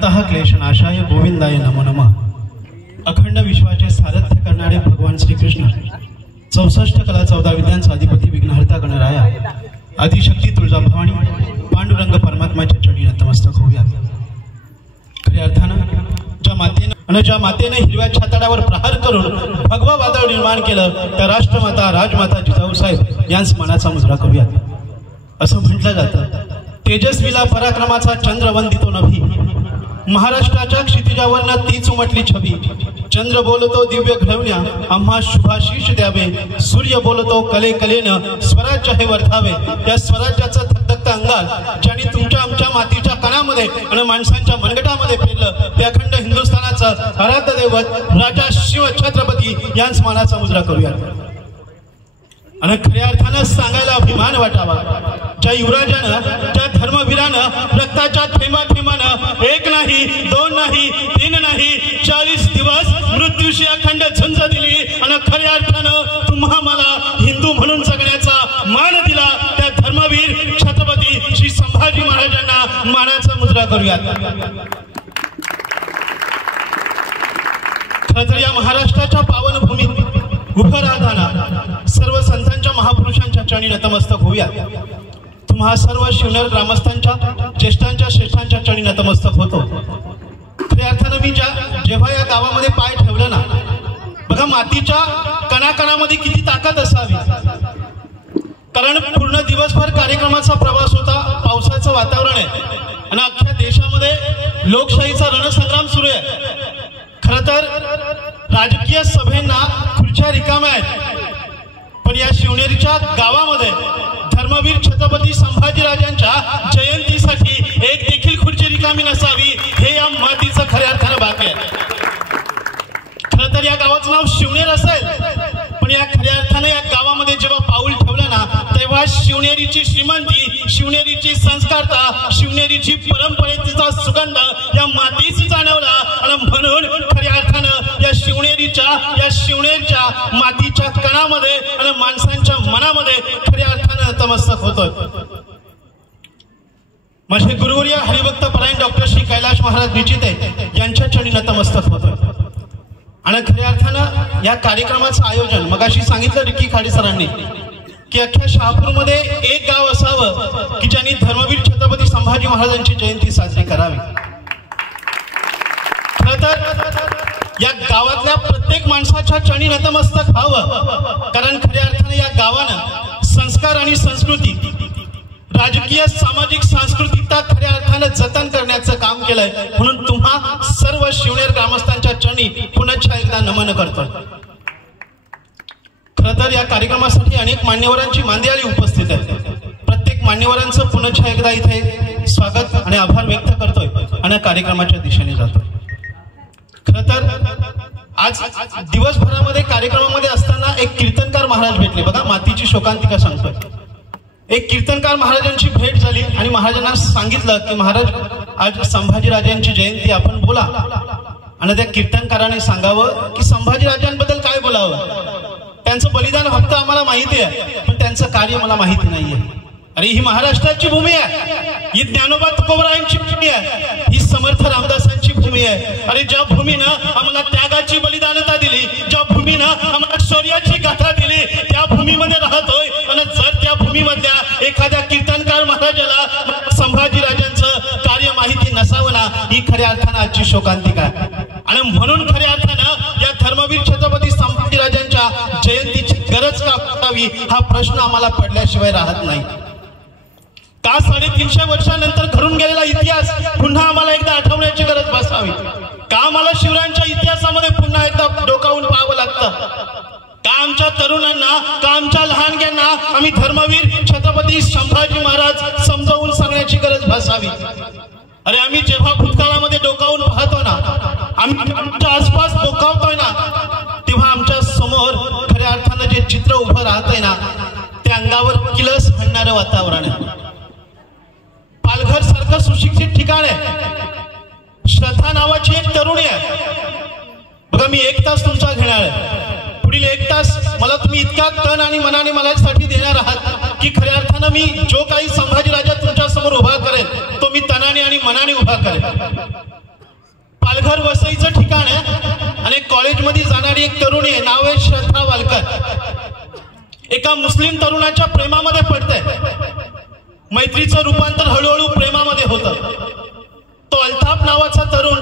प्रणतः क्लेशनाशाय गोविंदाय नमो नमः। अखंड विश्वाचे सारथ्य करणारे भगवान श्रीकृष्ण 64 कला 14 विद्यांचा अधिपती विघ्नहर्ता गणराया आदिशक्ती तुळजाभवानी पांडुरंग परमात्माच्या चरणी नतमस्तक होऊया। खऱ्या अर्थानं ज्या मातेने हिरव्या छाताडावर प्रहार करून भगवा वादळ निर्माण केलं त्या राष्ट्रमाता राजमाता जिजाऊसाहेब यांस मनाचा मुजरा करूया। असं म्हटलं जातं, तेजस्वीला पराक्रमाचा चंद्र वंदितो नभी, महाराष्ट्राच्या क्षितिजावरनं तीच उमटली छबी। चंद्र बोलतो दिव्य घडवण्या आम्हा शुभाशीष द्यावे, सूर्य बोलतो कले कलेनं स्वराज्य हे वर्धावे। या स्वराज्याचं धगधगतं अंगार ज्यांनी तुमच्या आमच्या मातीच्या कणामध्ये आणि माणसांच्या मनगटामध्ये पेरलं ते अखंड हिंदुस्थानाचं आराध्य दैवत राजा शिव छत्रपती यांस मानाचा मुजरा करूया। आणि खऱ्या अर्थानं सांगायला अभिमान वाटावा, ज्या युवराजानं ज्या धर्मवीरानं रक्ताच्या थेंबा थेंबानं एक नाही दोन नाही तीन नाही 40 दिवस मृत्यूशी अखंड झुंज दिली आणि खऱ्या अर्थानं तुम्हा मला हिंदू म्हणून जगण्याचा मान दिला त्या धर्मवीर छत्रपती श्री संभाजी महाराजांना मानाचा मुजरा करूयात। खरं तर या महाराष्ट्राच्या पावनभूमीत उभं राहताना सर्व संतांच्या महापुरुषांच्या चरणी नतमस्तक होऊया। तुम्हा सर्व शिवनेर ग्रामस्थांच्या ज्येष्ठांच्या श्रेष्ठांच्या चरणी नतमस्तक होतो। खऱ्या अर्थानं मी जेव्हा या गावामध्ये पाय ठेवलं ना, बघा मातीच्या कणाकणामध्ये किती ताकद असावी, कारण पूर्ण दिवसभर कार्यक्रमाचा प्रवास होता, पावसाचं वातावरण आहे आणि अख्ख्या देशामध्ये लोकशाहीचा रणसंग्राम सुरू आहे। खरं तर राजकीय सभेंना खुर्च्या रिकाम्या आहेत, पण या शिवनेरीच्या गावामध्ये धर्मवीर छत्रपती संभाजीराजांच्या जयंतीसाठी एक देखील खुर्ची रिकामी नसावी हे या मातीचं खऱ्या अर्थानं भाग्य आहे। खरं तर या गावाचं नाव शिवनेर असेल, पण या खऱ्या अर्थानं या गावामध्ये जेव्हा पाऊल ठेवलं ना तेव्हा शिवनेरीची श्रीमंती, शिवनेरीची संस्कारता, शिवनेरीची परंपरेचा सुगंध या मातीच जाणवला आणि म्हणून खऱ्या अर्थानं या शिवनेरच्या मातीच्या कणामध्ये आणि माणसांच्या मनामध्ये खऱ्या अर्थानं नतमस्तक होतोय। माझे गुरुवर्य हरिभक्त परायण डॉक्टर श्री कैलाश महाराज निचिते यांच्या चरणी नतमस्तक होतोय। आणि खऱ्या अर्थानं या कार्यक्रमाचं आयोजन मगाशी सांगितलं रिकी खाडे सरांनी की अख्ख्या शहापूरमध्ये एक गाव असावं की ज्यांनी धर्मवीर छत्रपती संभाजी महाराजांची जयंती साजरी करावी। खरं तर या गावातल्या प्रत्येक माणसाच्या चरणी नतमस्तक व्हावं, कारण खऱ्या अर्थानं या गावानं संस्कार आणि संस्कृती, राजकीय सामाजिक सांस्कृतिकता खऱ्या अर्थानं जतन करण्याचं काम केलंय। म्हणून तुम्हा सर्व शिवनेर ग्रामस्थांच्या चरणी पुन्हा एकदा नमन करतो। खरं तर या कार्यक्रमासाठी अनेक मान्यवरांची मांदियाळी उपस्थित आहे। प्रत्येक मान्यवरांचं पुन्हा एकदा इथे स्वागत आणि आभार व्यक्त करतोय आणि कार्यक्रमाच्या दिशेने जातोय। खरं तर आज दिवसभरामध्ये कार्यक्रमामध्ये असताना एक कीर्तनकार महाराज भेटले। बघा मातीची शोकांतिका सांगतोय, एक कीर्तनकार महाराजांची भेट झाली आणि महाराजांना सांगितलं की महाराज आज संभाजीराजांची जयंती आपण बोला। आणि त्या कीर्तनकाराने सांगावं की संभाजीराजांबद्दल काय बोलावं, त्यांचं बलिदान फक्त आम्हाला माहिती आहे पण त्यांचं कार्य मला माहिती नाहीये। अरे ही महाराष्ट्राची भूमी आहे, ही ज्ञानोबा तुकोबरायांची भूमी आहे, ही समर्थ रामदासांची भूमी आहे। अरे ज्या भूमीनं आम्हाला त्यागाची बलिदानता दिली, ज्या भूमीनं आम्हाला शौर्याची गाथा दिली त्या भूमीमध्ये राहतोय। आणि जर त्या भूमीमधल्या एखाद्या कीर्तनकार महाराजाला संभाजीराजांचं कार्य माहिती नसावं ना, ही खऱ्या अर्थानं आजची शोकांतिका आहे। आणि म्हणून खऱ्या अर्थानं या धर्मवीर छत्रपती संभाजीराजांच्या जयंतीची गरज का पडावी हा प्रश्न आम्हाला पडल्याशिवाय राहत नाही। का 350 वर्षानंतर घडून गेलेला इतिहास पुन्हा आम्हाला एकदा आठवण्याची गरज भासावी, का आम्हाला शिवरायांच्या इतिहासामध्ये पुन्हा एकदा डोकावून पाहावं लागतं, का आमच्या तरुणांना, का आमच्या लहानग्यांना आम्ही धर्मवीर छत्रपती संभाजी महाराज समजावून सांगण्याची गरज भासावी। अरे आम्ही जेव्हा भूतकाळामध्ये डोकावून पाहतो ना, आम्ही आमच्या आसपास डोकावतोय ना, तेव्हा आमच्या समोर खऱ्या अर्थानं जे चित्र उभं राहतंय ना त्या अंगावर किलस आणणारं वातावरण आहे। पालघर सारखं सुशिक्षित ठिकाण आहे, श्रद्धा नावाची एक तरुणी आहे। बघा मी 1 तास तुमचा घेणार आहे, पुढील 1 तास मला तुम्ही इतका तन आणि मनाने माझ्यासाठी देणार आहात की खऱ्या अर्थानं मी जो काही संभाजीराजा तुमच्या समोर उभा करेल तो मी तनाने आणि मनाने उभा करेल। पालघर वसईचं ठिकाण आहे आणि कॉलेजमध्ये जाणारी एक तरुणी आहे, नाव आहे श्रद्धा वालकर. एका मुस्लिम तरुणाच्या प्रेमामध्ये पडते. मैत्रीचं रूपांतर हळूहळू प्रेमामध्ये होतं. तो अल्ताफ नावाचा तरुण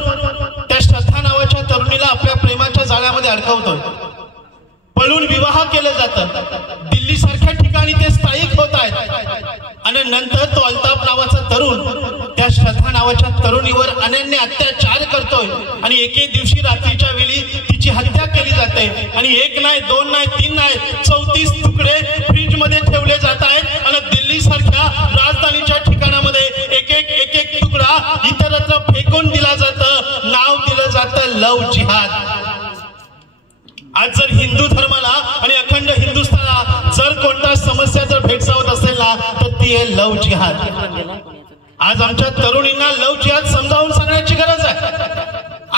त्या श्रद्धा नावाच्या तरुणीला आपल्या प्रेमाच्या जाळ्यामध्ये अडकवतोय. पळून विवाह केलं जातं. दिल्ली सारख्या ठिकाणी ते स्थायिक होत आहेत आणि नंतर तो अल्ताफ नावाचा तरुण त्या श्रद्धा नावाच्या तरुणीवर अनन्य अत्याचार करतोय आणि एके दिवशी रात्रीच्या वेळी तिची हत्या केली जाते आणि 1 नाही 2 नाही 3 नाही 34 तुकडे फ्रीज मध्ये ठेवले जात आहेत आणि दिल्ली सारख्या राजधानीच्या ठिकाणामध्ये एक एक तुकडा इतरत्र फेकून दिला जातं. नाव दिलं जातं लव जिहाद. आज जर हिंदू धर्माला आणि अखंड हिंदुस्थानाला जर कोणता समस्या जर भेडसावत असेल ना तर ती आहे लव जिहाद. आज आमच्या तरुणींना लव जिहाद समजावून सांगण्याची गरज आहे.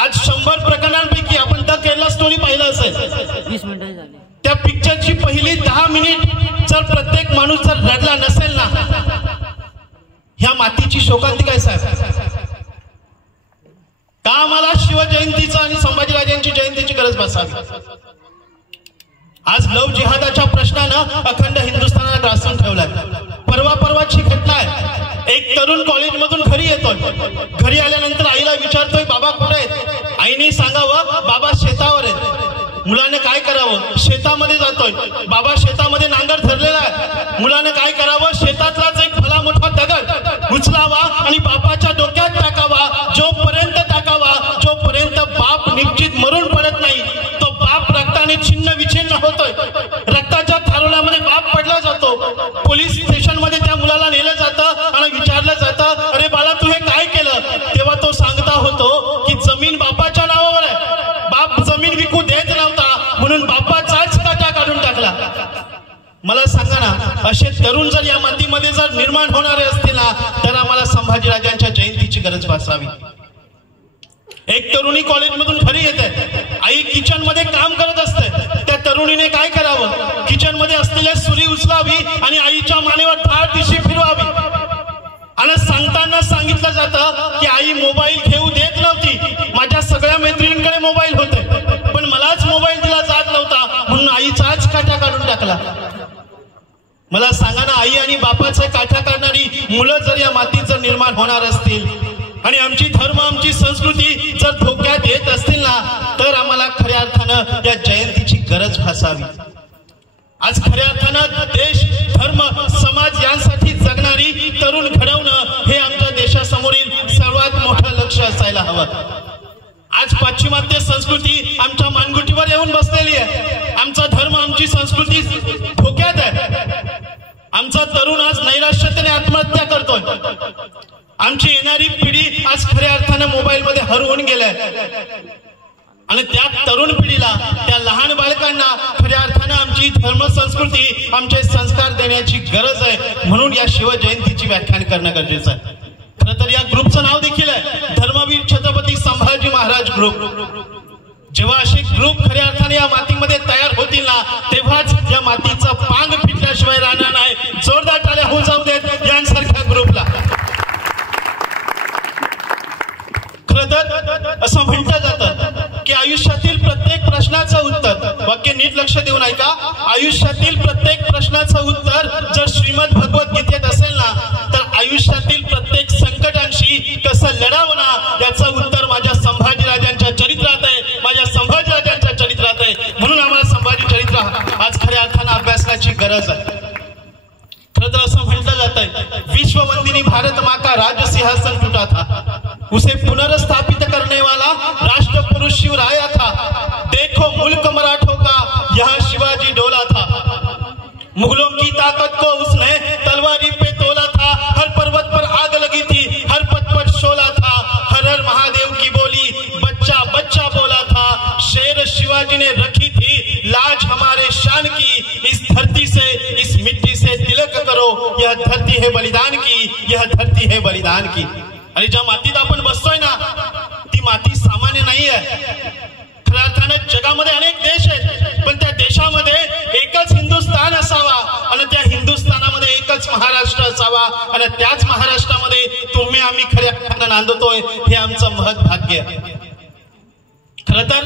आज 100 प्रकरणांपैकी आपण द केरला स्टोरी पाहिलं असेल. 20 मिनिटं झाली. त्या पिक्चरची पहिली 10 मिनिट जर प्रत्येक माणूस जर रडला नसेल ना, ह्या मातीची शोकांतिका आहे साहेब. का आम्हाला शिवजयंतीचं आणि संभाजीराजांची जयंतीची गरज भासावी? आज लव जिहादाच्या प्रश्नानं अखंड हिंदुस्थानाला ग्रासून ठेवलाय. परवाची घटना आहे. एक तरुण कॉलेजमधून घरी येतोय. घरी आल्यानंतर आईला विचारतोय बाबा कुठे आहेत? आईने सांगावं बाबा शेतावर आहेत. मुलाने काय करावं? शेतामध्ये जातोय. बाबा शेतामध्ये नांगर धरलेला आहे. मुलाने काय करावं? शेतातलाच एक भला मोठा दगड उचलावा आणि बापाच्या डोक्यात टाकावा. जोपर्यंत बाप निश्चित मरून पडत नाही तो बाप रक्ताने छिन्न विछिन्न होतोय. रक्ताच्या थारोळ्यामध्ये बाप पडला जातो. पोलीस स्टेशन मध्ये त्या मुलाला नेलं जातं आणि विचारलं जातं अरे बाळा तू हे काय केलं? तेव्हा तो सांगता होतो की जमीन बापाच्या नावावर आहे. बाप जमीन विकू देत नव्हता म्हणून बापाचाच काटा काढून टाकला. मला सांगा ना, असे तरुण जर या मातीमध्ये जर निर्माण होणारे असतील ना तर आम्हाला संभाजीराजांच्या जयंतीची गरज भासावी. एक तरुणी कॉलेजमधून घरी येते. आई किचन मध्ये काम करत असते. त्या तरुणीने काय करावं? किचन मध्ये असलेल्या सुरी उचलावी आणि आईच्या मानेवर धार दिशी फिरवावी. आणि सांगताना सांगितलं जातं की आई मोबाईल घेऊ देत नव्हती. माझ्या सगळ्या मैत्रिणींकडे मोबाईल होते पण मलाच मोबाईल दिला जात नव्हता म्हणून आईचाच काटा काढून टाकला. मला सांगा ना, आई आणि बापाचे काटा काढणारी मुलं जर या मातीत जर निर्माण होणार असतील आणि आमची धर्म आमची संस्कृती जर धोक्यात येत असतील ना तर आम्हाला खऱ्या अर्थानं या जयंतीची गरज भासावी. आज खऱ्या अर्थानं देश धर्म समाज यांसाठी जगणारी तरुण घडवणं हे आमच्या देशासमोरील सर्वात मोठं लक्ष्य असायला हवं. आज पाश्चिमात्य संस्कृती आमच्या मानगुटीवर येऊन बसलेली आहे. आमचा धर्म आमची संस्कृती धोक्यात आहे. आमचा तरुण आज नैराश्यतेने आत्महत्या करतोय. आमची येणारी पिढी आज खऱ्या अर्थाने मोबाईल मध्ये हरवून गेलाय आणि त्या तरुण पिढीला त्या लहान बालकांना खऱ्या अर्थाने आमची धर्म संस्कृती आमचे संस्कार देण्याची गरज आहे. म्हणून या शिवजयंतीची व्याख्यान करणं गरजेचं आहे. खरं तर या ग्रुपचं नाव देखील आहे धर्मवीर छत्रपती संभाजी महाराज ग्रुप. जेव्हा असे ग्रुप खऱ्या अर्थाने या मातीमध्ये तयार होतील ना तेव्हाच या मातीचा पांग फिटल्याशिवाय राहणार नाही. जोरदार टाळ्या होऊन जाऊ देत यांसारख्या ग्रुपला. असं म्हटलं जातं की आयुष्यातील प्रत्येक प्रश्नाचं उत्तर, वाक्य नीट लक्ष देऊन ऐका, आयुष्यातील प्रत्येक प्रश्नाचं उत्तर जर श्रीमद भगवद्गीतेत असेल ना तर आयुष्यातील प्रत्येक संकटांशी कसं लढावं ना याचं उत्तर माझ्या संभाजीराजांच्या चरित्रात आहे. माझ्या संभाजीराजांच्या चरित्रात आहे. म्हणून आम्हाला संभाजी चरित्र आज खऱ्या अर्थानं अभ्यासाची गरज आहे. खरं तर असं म्हटलं जातंय विश्ववंदिनी भारत माँ का राज सिंहासन टूटा था, उसे पुनर्स्थापित करने वाला राष्ट्र पुरुष शिवराया था. देखो मुल्क मराठों का यह शिवाजी डोला था. मुगलों की ताकत को उसने तलवारी पे तोला था. हर पर्वत पर आग लगी थी, हर पथ पर शोला था. हर हर महादेव की बोली बच्चा बच्चा बोला था. शेर शिवाजी ने रखी थी लाज हमारे शान की. इस धरती से इस मिट्टी से तिलक करो, यह धरती है बलिदान की, यह धरती है बलिदान की. आणि ज्या मातीत आपण बसतोय ना ती माती सामान्य नाही आहे. खऱ्या अर्थानं जगामध्ये अनेक देश आहेत पण त्या देशामध्ये एकच हिंदुस्थान असावा आणि त्या हिंदुस्थानामध्ये एकच महाराष्ट्र असावा आणि त्याच महाराष्ट्रामध्ये तुम्ही आम्ही खऱ्या अर्थानं नांदतोय हे आमचं महत् भाग्य आहे. खरं तर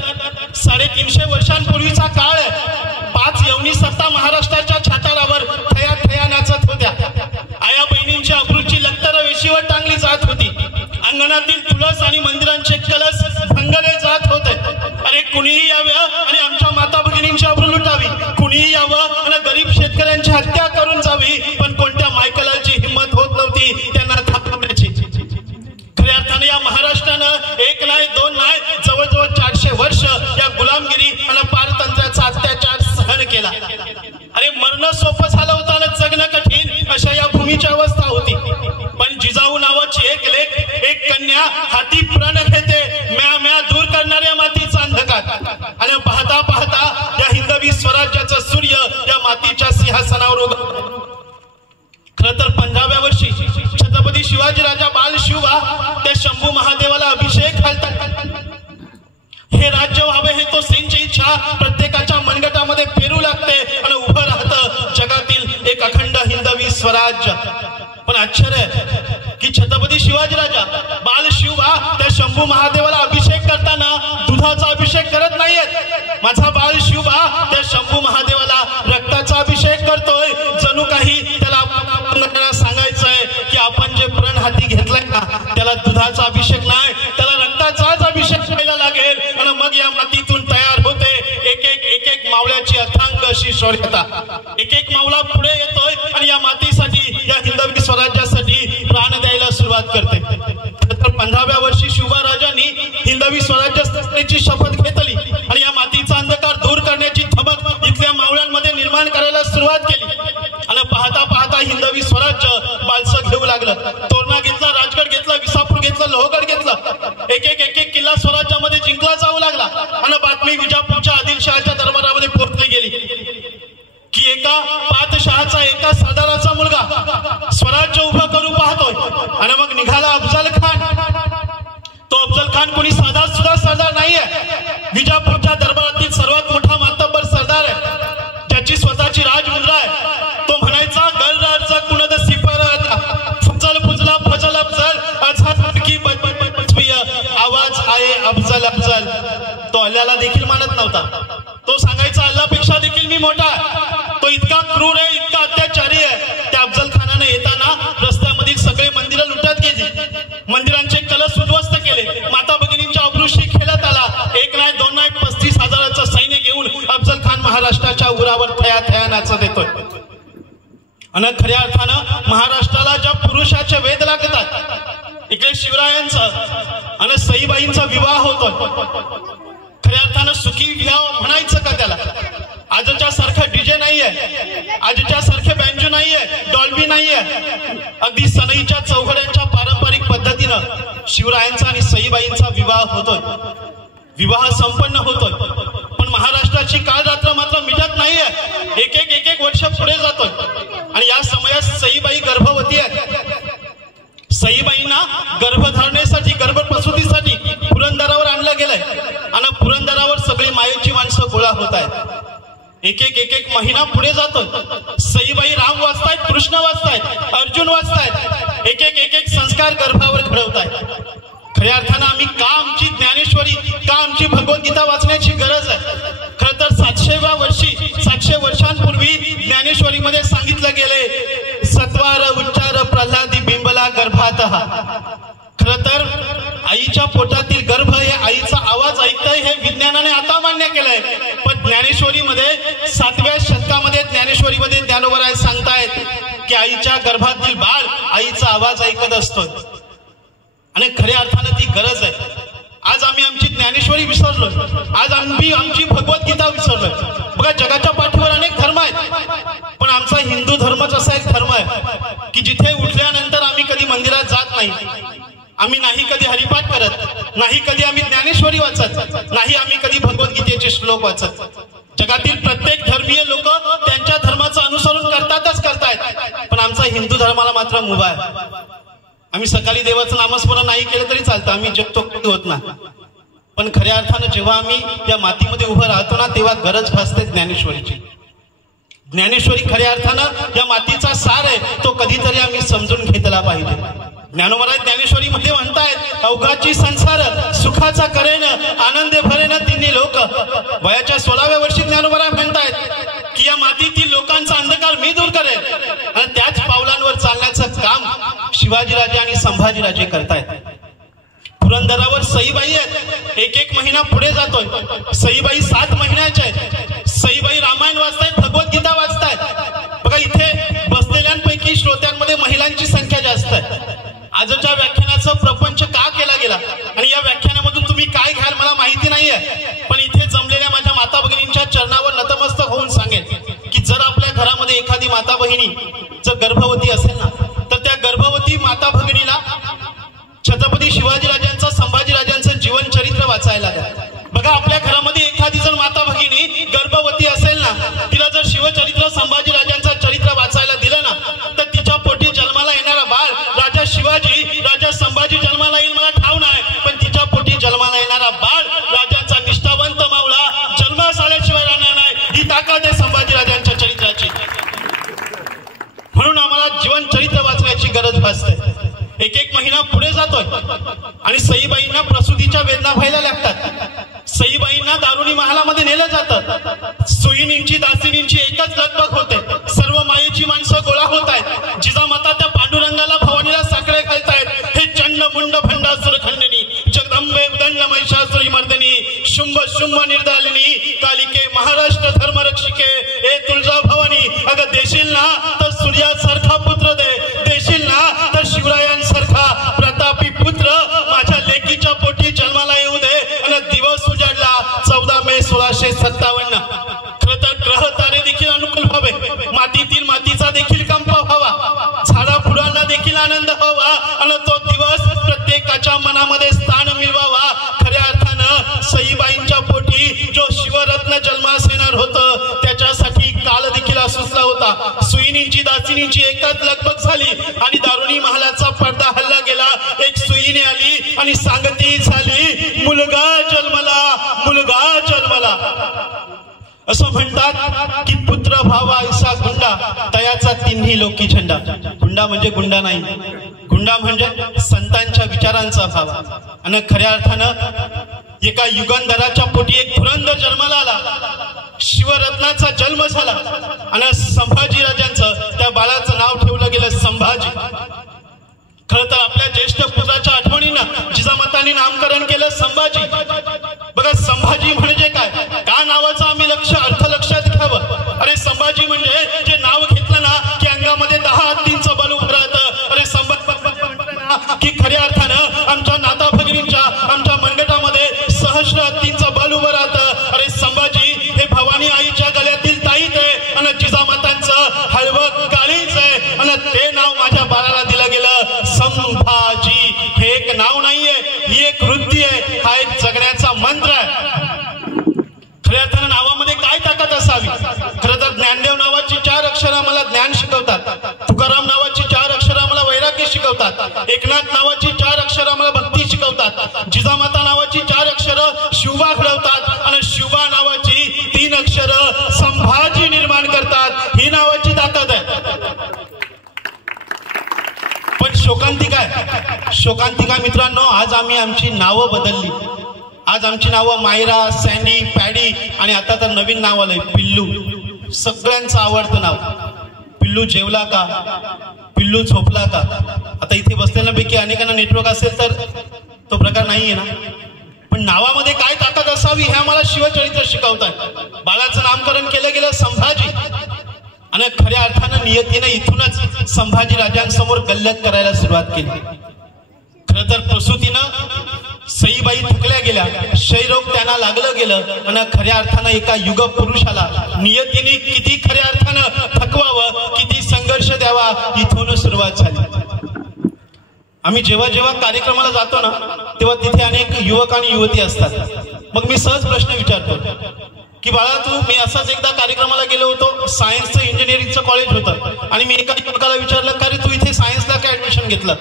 350 वर्षांपूर्वीचा काळ आहे. 5 यवनी सत्ता महाराष्ट्राच्या छाताडावर थया थया नाचत होत्या. आया बहिणींच्या अब्रूची लक्तर वेशीवर टांगली जात होती. अंगणातील तुळस आणि मंदिरांचे कलश भंगले जात होते. अरे कुणीही यावं आणि आमच्या माता भगिनींची अब्रू लुटावी, कुणीही यावं आणि गरीब शेतकऱ्यांची हत्या करून जावी, पण कोणत्या मायकलाची हिंमत होत नव्हती त्यांना थांबवण्याची. खऱ्या अर्थाने या महाराष्ट्रानं 1 नाही 2 नाही जवळजवळ 400 वर्ष या गुलामगिरी आणि पारतंत्र्याचा अत्याचार सहन केला. अरे मरणं सोपं झालं होतं आणि जगणं कठीण अशा या भूमीची अवस्था होती. पण जिजाऊ नावाची एक लेक, एक कन्या हाती प्रण घेते म्या म्या दूर करणाऱ्या मातीचा अंधकार. आणि पाहता पाहता या हिंदवी स्वराज्याचं सूर्य या मातीच्या सिंहासनावर उगवलं. खरं तर 15व्या वर्षी छत्रपती शिवाजीराजा बाल शिवबा त्या शंभू महादेवाला अभिषेक घालतात. हे राज्य व्हावे हे तो सेंची इच्छा प्रत्येकाच्या मनगटामध्ये पेरू लागते आणि उभं राहतं जगातील एक अखंड हिंदवी स्वराज्य. पण आश्चर्य की छत्रपती शिवाजीराजा बाल शिवबा त्या शंभू महादेवाला अभिषेक करताना दुधाचा अभिषेक करत नाहीयेत. माझा बाल शिवबा त्या शंभू महादेवाला रक्ताचा अभिषेक करतोय. जणू काही त्याला सांगायचंय की आपण जे प्रण हाती घेतलाय ना त्याला दुधाचा अभिषेक नाही, त्याला रक्ताचाच अभिषेक करायला लागेल. आणि मग या मातीतून तयार होते एक एक मावळ्याची अथांग अशी शौर्यता. एक मावळा पुढे येतोय आणि या मातीसाठी या हिंदवी स्वराज्यासाठी प्राण द्यायला सुरुवात करते. तर 15व्या वर्षी शिवबा राजांनी हिंदवी स्वराज्य स्थापनेची शपथ घेतली आणि या मातीचा अंधकार दूर करण्याची धमक इथल्या मावळ्यांमध्ये निर्माण करायला सुरुवात केली. आणि पाहता पाहता हिंदवी स्वराज्य बालसं घेऊ लागलं. तोरणा घेतला, राजगड घेतला, विसापूर घेतलं, लोहगड घेतलं. एक किल्ला स्वराज्यामध्ये जिंकला जाऊ लागला. आणि बातमी विजापूरच्या आदिलशहाच्या दरबारामध्ये पोहोचली गेली की एका पातशहाचा, एका सरदाराचा मुलगा स्वराज्य उभं करू पाहतोय. आणि मग निघाला अफजल खान. तो अफजल खान कोणी साधा सुद्धा सरदार नाहीये. विजापूरच्या दरबारातील सर्वात मोठा मातब्बर सरदार आहे, ज्याची स्वतःची राजमुद्रा आहे. तो म्हणायचा गर अर्ज कुणद सिपर फजल फुजला फजल अफजल अजहर की आवाज आहे अफजल अफजल. तो अल्लाला देखील मानत नव्हता. तो सांगायचा अल्लापेक्षा देखील मी मोठा आहे. तो इतका क्रूर आहे, इतका अत्याचारी आहे. त्या अफजल खानाने येताना रस्त्यामधील सगळे मंदिरं लुटत गेली, मंदिरांचे कलश उद्ध्वस्त केले, माता भगिनींच्या अब्रूशी खेळत आला. 1 नाही 2 नाही 35,000चं सैन्य घेऊन अफजल खान महाराष्ट्राच्या उरावर थया थया नाचत येतोय. आणि खऱ्या अर्थानं महाराष्ट्राला ज्या पुरुषाचे वेध लागतात, इकडे शिवरायांचं आणि सईबाईंचा विवाह होतोय. खऱ्या अर्थानं सुखी विवाह म्हणायचं का त्याला? आजच्या सारखं डीजे नाहीये, आजच्या सारखे बँजो नाहीये, डॉल्बी नाहीये. अगदी सनईच्या चौघड्यांच्या पारंपरिक पद्धतीनं शिवरायांचा आणि सईबाईंचा विवाह होतोय. विवाह संपन्न होतोय. पण महाराष्ट्राची काळ रात्र मात्र मिटत नाहीये. एक वर्ष पुढे जातोय. आणि या समयात सईबाई गर्भवती आहेत. सईबाईंना गर्भधारणेसाठी, गर्भप्रसूतीसाठी पुरंदरावर आणलं गेलंय. आणि पुरंदरावर सगळी मायेची माणसं गोळा होत आहेत. एक महिना पुढे जातोय. सईबाई राम वाचतायत, कृष्ण वाचतायत, अर्जुन वाचतायत. एक संस्कार गर्भावर घडवतायत. खऱ्या अर्थानं आम्ही का आमची ज्ञानेश्वरी, का आमची भगवद्गीता वाचण्याची गरज आहे? खरं तर 700 वर्षांपूर्वी ज्ञानेश्वरीमध्ये सांगितलं गेले सत्वार उच्चार प्रल्हादी बिंबला गर्भात. खरं तर आईच्या पोटातील गर्भ हे आईचा आवाज ऐकतंय हे विज्ञानाने आता मान्य केलंय. पण ज्ञानेश्वरीमध्ये 7व्या शतकामध्ये ज्ञानेश्वरीमध्ये ज्ञानोबराय सांगतायत की आईच्या गर्भातील बाळ आईचा आवाज ऐकत असतो. आणि खऱ्या अर्थानं ती गरज आहे. आज आम्ही आमची ज्ञानेश्वरी विसरलोय, आज आम्ही आमची भगवद्गीता विसरलोय. बघा जगाच्या पाठीवर अनेक धर्म आहेत, पण आमचा हिंदू धर्मच असा एक धर्म आहे की जिथे उठल्यानंतर आम्ही कधी मंदिरात जात नाही, आम्ही नाही कधी हरिपाठ करत, नाही कधी आम्ही ज्ञानेश्वरी वाचत, नाही आम्ही कधी भगवद्गीतेचे श्लोक वाचत. जगातील प्रत्येक धर्मीय लोक त्यांच्या धर्माचं अनुसरण करतातच करतायत, पण आमचा हिंदू धर्माला मात्र मुभा आहे. आम्ही सकाळी देवाचं नामस्मरण नाही केलं तरी चालतं, आम्ही जगतो होत ना. पण खऱ्या अर्थानं जेव्हा आम्ही या मातीमध्ये उभं राहतो ना तेव्हा गरज भासते ज्ञानेश्वरीची. ज्ञानेश्वरी खऱ्या अर्थानं या मातीचा सार आहे, तो कधीतरी आम्ही समजून घेतला पाहिजे. ज्ञानोबराय ज्ञानेश्वरी मध्ये म्हणतायत अवघाची संसार सुखाचा करेन आनंदे भरेन होतं. वयाच्या 16व्या वर्षी ज्ञानोबा म्हणतायत की या मातीतील लोकांचा अंधकार मी दूर करेल. आणि त्याच पावलांवर चालण्याचं काम शिवाजीराजे आणि संभाजीराजे करतायत. पुरंदरावर सईबाई आहेत. एक महिना पुढे जातोय. सईबाई 7 महिन्याच्या आहेत. सईबाई रामायण वाचतायत, भगवद्गीता वाचतायत. बघा इथे बसलेल्यांपैकी श्रोत्यांमध्ये महिलांची संख्या जास्त आहे. आजच्या व्याख्यानाचं प्रपंच का केला गेला आणि या व्याख्यानामधून तुम्ही काय घ्याल मला माहिती नाहीये, पण इथे जमलेल्या माझ्या माता भगिनींच्या चरणावर नतमस्तक होऊन सांगेल की जर आपल्या घरामध्ये एखादी माता बहिणी जर गर्भवती असेल ना, तर त्या गर्भवती माता भगिनीला छत्रपती शिवाजीराजांचं संभाजीराजांचं जीवन चरित्र वाचायला द्या. बघा आपल्या घरामध्ये एखादी जर माता भगिनी गर्भवती असेल ना, तिला जर शिवचरित्र संभाजीराजांचं चरित्र वाचायला दिलं ना, तर तिच्या पोटी जन्माला येणारा बाळ राजा शिवाजी राजा संभाजी जन्माला येईल मला ठाव नाही, पण तिच्या पोटी जन्माला येणारा बाळ राजांचा निष्ठावंत मावळा जन्मास आल्याशिवाय राहणार नाही. ही ताकद आहे संभाजीराजांच्या चरित्राची. म्हणून आम्हाला जीवन चरित्र वाचण्याची गरज भासते. एक महिना पुढे जातोय आणि सईबाईंना प्रसूतीच्या वेदना व्हायला लागतात. सईबाईंना दारुणी महालामध्ये नेलं जातं. सोयीनींची दासिनींची एकच लगबग होते. सर्व मायेची माणसं गोळा होत आहेत. जिजामाता त्या पांडुरंगाला भवानीला साकडे घालतायत. हे चंड मुंड भंडासुर खंडिनी जगदंबे उदंड महिषासुरी मर्दिनी शुंभ शुंभ निर्दालिनी कालिके महाराष्ट्र धर्मरक्षिके ए तुळजा भवानी. अगं देशील ना तर सूर्यासारखा पुत्र दे, देशील ना तर शिवरायांसारखा प्रतापी पुत्र माझ्या लेकीच्या पोटी जन्माला येऊ दे. आणि दिवस उजाडला 14 मे 1657. खरं तर ग्रह तारे देखील अनुकूल व्हावे, मातीतील मातीचा देखील कंप व्हावा, झाडा फुलांना देखील आनंद व्हावा आणि तो दिवस प्रत्येकाच्या मनामध्ये स्थान मिळवावा. खऱ्या अर्थानं सईबाईंच्या पोटी जो शिवरत्न जन्मास येणार होतं त्याच्यासाठी काल देखील सुचला होता. सुईनींची दासिनींची एकच लगबग झाली आणि दारुणी महालाचा पडदा हल्ला गेला. एक सुईने आली आणि सांगती झाली मुलगा जन्मला, मुलगा जन्मला. असं म्हणतात की पुत्र भावा ऐसा गुंडा तयाचा तिन्ही लोकी झंडा. गुंडा म्हणजे गुंडा नाही, गुंडा म्हणजे संतांच्या विचारांचा भाव. आणि खऱ्या अर्थानं एका युगंधराच्या पोटी एक पुरंदर जन्माला आला. शिवरत्नाचा जन्म झाला आणि संभाजीराजांचं त्या बाळाचं नाव ठेवलं गेलं संभाजी. खरं तर आपल्या ज्येष्ठ पुत्राच्या आठवणीनं जिजामातांनी नामकरण केलं संभाजी. बघा संभाजी म्हणजे काय, त्या नावाचं आम्ही अर्थ लक्षात घ्यावं. अरे संभाजी म्हणजे जे नाव घेतलं ना की अंगामध्ये 10 हत्तींचं बल उभं राहतं. अरे संभाजी की खऱ्या अर्थानं आमच्या नाता भगिनींच्या आमच्या मनगटामध्ये सहस्र हत्तींचं बल उभं राहतं. अरे संभाजी हे भवानी आईच्या गळ्यातील ताईत आहे आणि जिजामातांचं हळवं काळीच आहे आणि ते नाव माझ्या बाळाला दिलं गेलं संभाजी. हे एक नाव नाहीये, ही एक वृत्ती आहे, हा एक जगण्याचा मंत्र आहे. खऱ्या अर्थानं नावामध्ये काय ताकद असावी. खरं तर ज्ञानदेव नावाची 4 अक्षरं आम्हाला ज्ञान शिकवतात. तुकाराम नावाची 4 अक्षरं आम्हाला वैराग्य शिकवतात. एकनाथ नावाची 4 अक्षरं आम्हाला भक्ती शिकवतात. जिजामाता नावाची 4 अक्षरं शिवबा घडवतात आणि शिवबा नावाची 3 अक्षरं संभाजी निर्माण करतात. ही नावाची ताकद आहे. पण शोकांतिका आहे, शोकांतिका मित्रांनो, आज आम्ही आमची नावं बदलली. आज आमची नावं मायरा, सँडी, पॅडी आणि आता तर नवीन नाव आलंय पिल्लू. सगळ्यांचं आवडतं नाव. पिल्लू जेवला का, पिल्लू झोपला का. आता इथे बसलेल्यांपैकी अनेकांना नेटवर्क असेल तर तो प्रकार नाहीये ना, पण नावामध्ये काय ताकद असावी हे आम्हाला शिवचरित्र शिकवतात. बाळाचं नामकरण केलं गेलं संभाजी आणि खऱ्या अर्थानं नियतीनं इथूनच संभाजी राजांसमोर गल्लत करायला सुरुवात केली. खरं तर प्रसूतीनं सईबाई थकल्या गेल्या, क्षयरोग त्यांना लागलं गेलं आणि खऱ्या अर्थानं एका युग पुरुषाला नियतीने किती खऱ्या अर्थानं थकवावं, किती संघर्ष द्यावा, इथून सुरुवात झाली. आम्ही जेव्हा जेव्हा कार्यक्रमाला जातो ना तेव्हा तिथे अनेक युवक आणि युवती असतात. मग मी सहज प्रश्न विचारतो की बाळा तू, मी असाच एकदा कार्यक्रमाला गेलो होतो, सायन्सचं इंजिनिअरिंगचं कॉलेज होतं आणि मी एका युवकाला विचारलं का रे तू इथे सायन्सला काय ऍडमिशन घेतलं.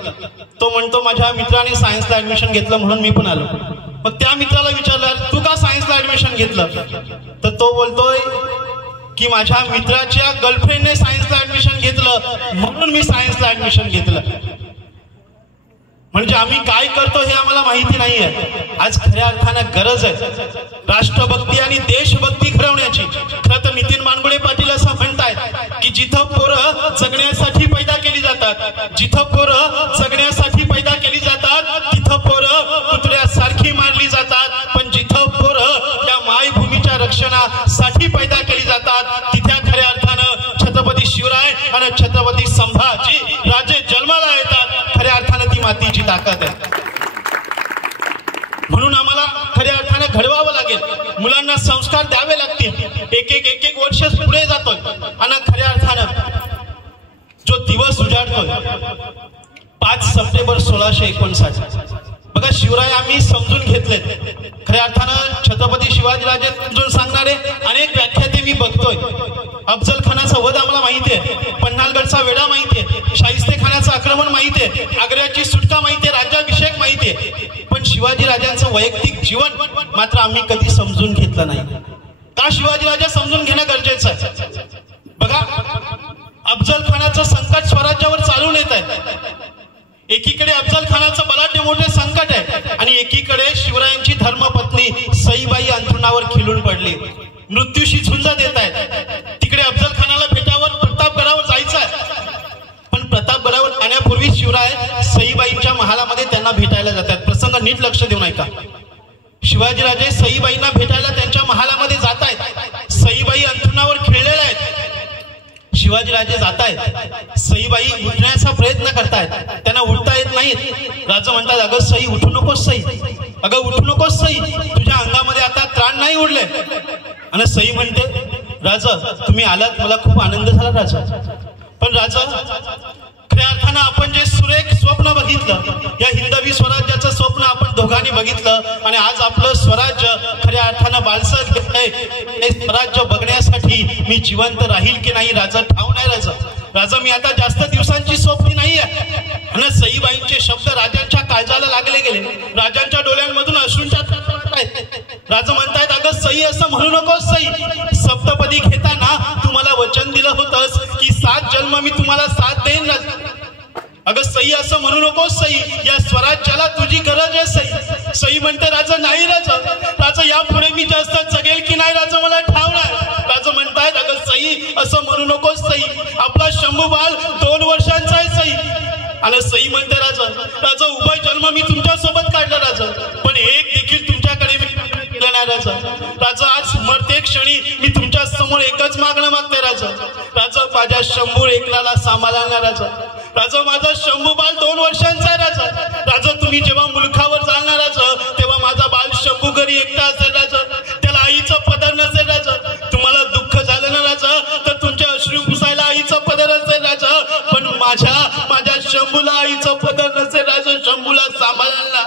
तो म्हणतो माझ्या मित्राने सायन्सला ऍडमिशन घेतलं म्हणून मी पण आलो. मग त्या मित्राला विचारलं तू का सायन्सला ऍडमिशन घेतलं, तर तो बोलतोय की माझ्या मित्राच्या गर्लफ्रेंडने सायन्सला ऍडमिशन घेतलं म्हणून मी सायन्सला ऍडमिशन घेतलं. म्हणजे आम्ही काय करतो हे आम्हाला माहिती नाहीये। आज खऱ्या अर्थानं गरज आहे राष्ट्रभक्ती आणि देशभक्ती घडवण्याची। खरं तर नितीन मानगुडे पाटील असं म्हणतायत की जिथं पोरं जगण्यासाठी पैदा केली जातात, जिथं पोरं जगण्यासाठी पैदा केली जातात तिथं पोरं कुत्र्यासारखी मारली जातात, पण जिथं पोरं त्या मायभूमीच्या रक्षणासाठी पैदा केली जातात तिथे खऱ्या अर्थानं छत्रपती शिवराय आणि छत्रपती संभाजी राजे जन्माला येतात। खऱ्या अर्थानं ती मातीची ताकद आहे। म्हणून आम्हाला खऱ्या अर्थाने घडवावं लागेल, मुलांना संस्कार द्यावे लागतील। एक वर्ष पुढे जातोय आणि खऱ्या अर्थानं जो दिवस उजाडतोय 5 सप्टेंबर 1659, बघा शिवराय आम्ही समजून घेतले। खऱ्या अर्थानं छत्रपती शिवाजीराजे समजून सांगणारे अनेक व्याख्याते मी बघतोय। अफजल खानाचा वध आम्हाला माहिती आहे, पन्हाळगडचा वेढा माहिती आहे, शाहिस्ते खानाचं आक्रमण माहिती आहे, आग्र्याची सुटका माहिती आहे, राज्याभिषेक माहिती आहे, पण शिवाजी राजांचं वैयक्तिक जीवन मात्र आम्ही कधी समजून घेतलं नाही। का शिवाजी राजा समजून घेणं गरजेचं आहे। बघा अफजल खानाचं संकट स्वराज्यावर चालून येत आहे। एकीकडे अफजल खानाचं बलाढ्य मोठे संकट आहे आणि एकीकडे शिवरायांची धर्मपत्नी सईबाई अंथरुणावर खिळून पडली, मृत्यूशी झुंज देत आहेत। तिकडे अफजल खानाला भेटावर प्रतापगडावर जायचं आहे, पण प्रतापगडावर जाण्यापूर्वी शिवराय सईबाईंच्या महालामध्ये त्यांना भेटायला जातात। प्रसंग नीट लक्ष देऊन ऐका। शिवाजीराजे सईबाईंना भेटायला त्यांच्या महालामध्ये जात आहेत। सईबाई अंथरुणावर खिळलेल्या आहेत। शिवाजीराजे जात आहेत, सईबाई उठण्याचा प्रयत्न करतायत, त्यांना उठता येत नाहीत। राजा म्हणतात अगं सई उठू नकोस, सई अगं उठू नकोस, सई तुझ्या अंगामध्ये आता त्राण नाही उडले। आणि सई म्हणते राजा तुम्ही आलात मला खूप आनंद झाला राजा, पण राजा खऱ्या अर्थानं आपण जे सुरेख स्वप्न बघितलं, या हिंदवी स्वराज्याचं स्वप्न आपण दोघांनी बघितलं आणि आज आपलं स्वराज्य खऱ्या अर्थानं बालसं घेतलंय। हे स्वराज्य बघण्यासाठी मी जिवंत राहील की नाही राजा ठाव नाही राजा। राजा मी आता जास्त दिवसांची सोबती नाही आहे। आणि सईबाईंचे शब्द राजांच्या काळजाला लागले गेले, राजांच्या डोळ्यांमधून अश्रूंच्या राजा म्हणतायत अगं सई असं म्हणू नकोस, सई सप्तपदी घेताना तुम्हाला वचन दिलं होतंस की 7 जन्म मी तुम्हाला साथ देईन राजा। अगं सई असं म्हणू नकोस, सई या स्वराज्याला तुझी गरज आहे सई। सई म्हणते राजा नाही राजा, राजा यापुढे मी जास्त जगेल की नाही राजा मला ठाव नाही। राजा म्हणतायत अगं सई असं म्हणू नकोस, सई आपला शंभू बाल 2 वर्षांचा आहे सई। आणि सई म्हणते राजा राजा उभय जन्म मी तुमच्या सोबत काढला राजा, पण एक देखील तुमच्याकडे मी नाही राजा। राजा आज मरते क्षणी मी तुमच्या समोर एकच मागणं मागते राजा, राजा माझ्या शंभू एकलाला सांभाळणार राजा। राजा माझा शंभू बाल 2 वर्षांचा आहे राजा। राजा तुम्ही जेव्हा मुलखावर जाणार राजा तेव्हा माझा बाल शंभू घरी एकटा असेल राजा, त्याला आईचा पदर नसेल राजा। तुम्हाला दुःख झालं ना राजा तर तुमच्या अश्रू पुसायला आईचा पदर असेल राजा, पण माझ्या शंभूला आईचा पदर नसेल राजा, शंभूला सांभाळायला।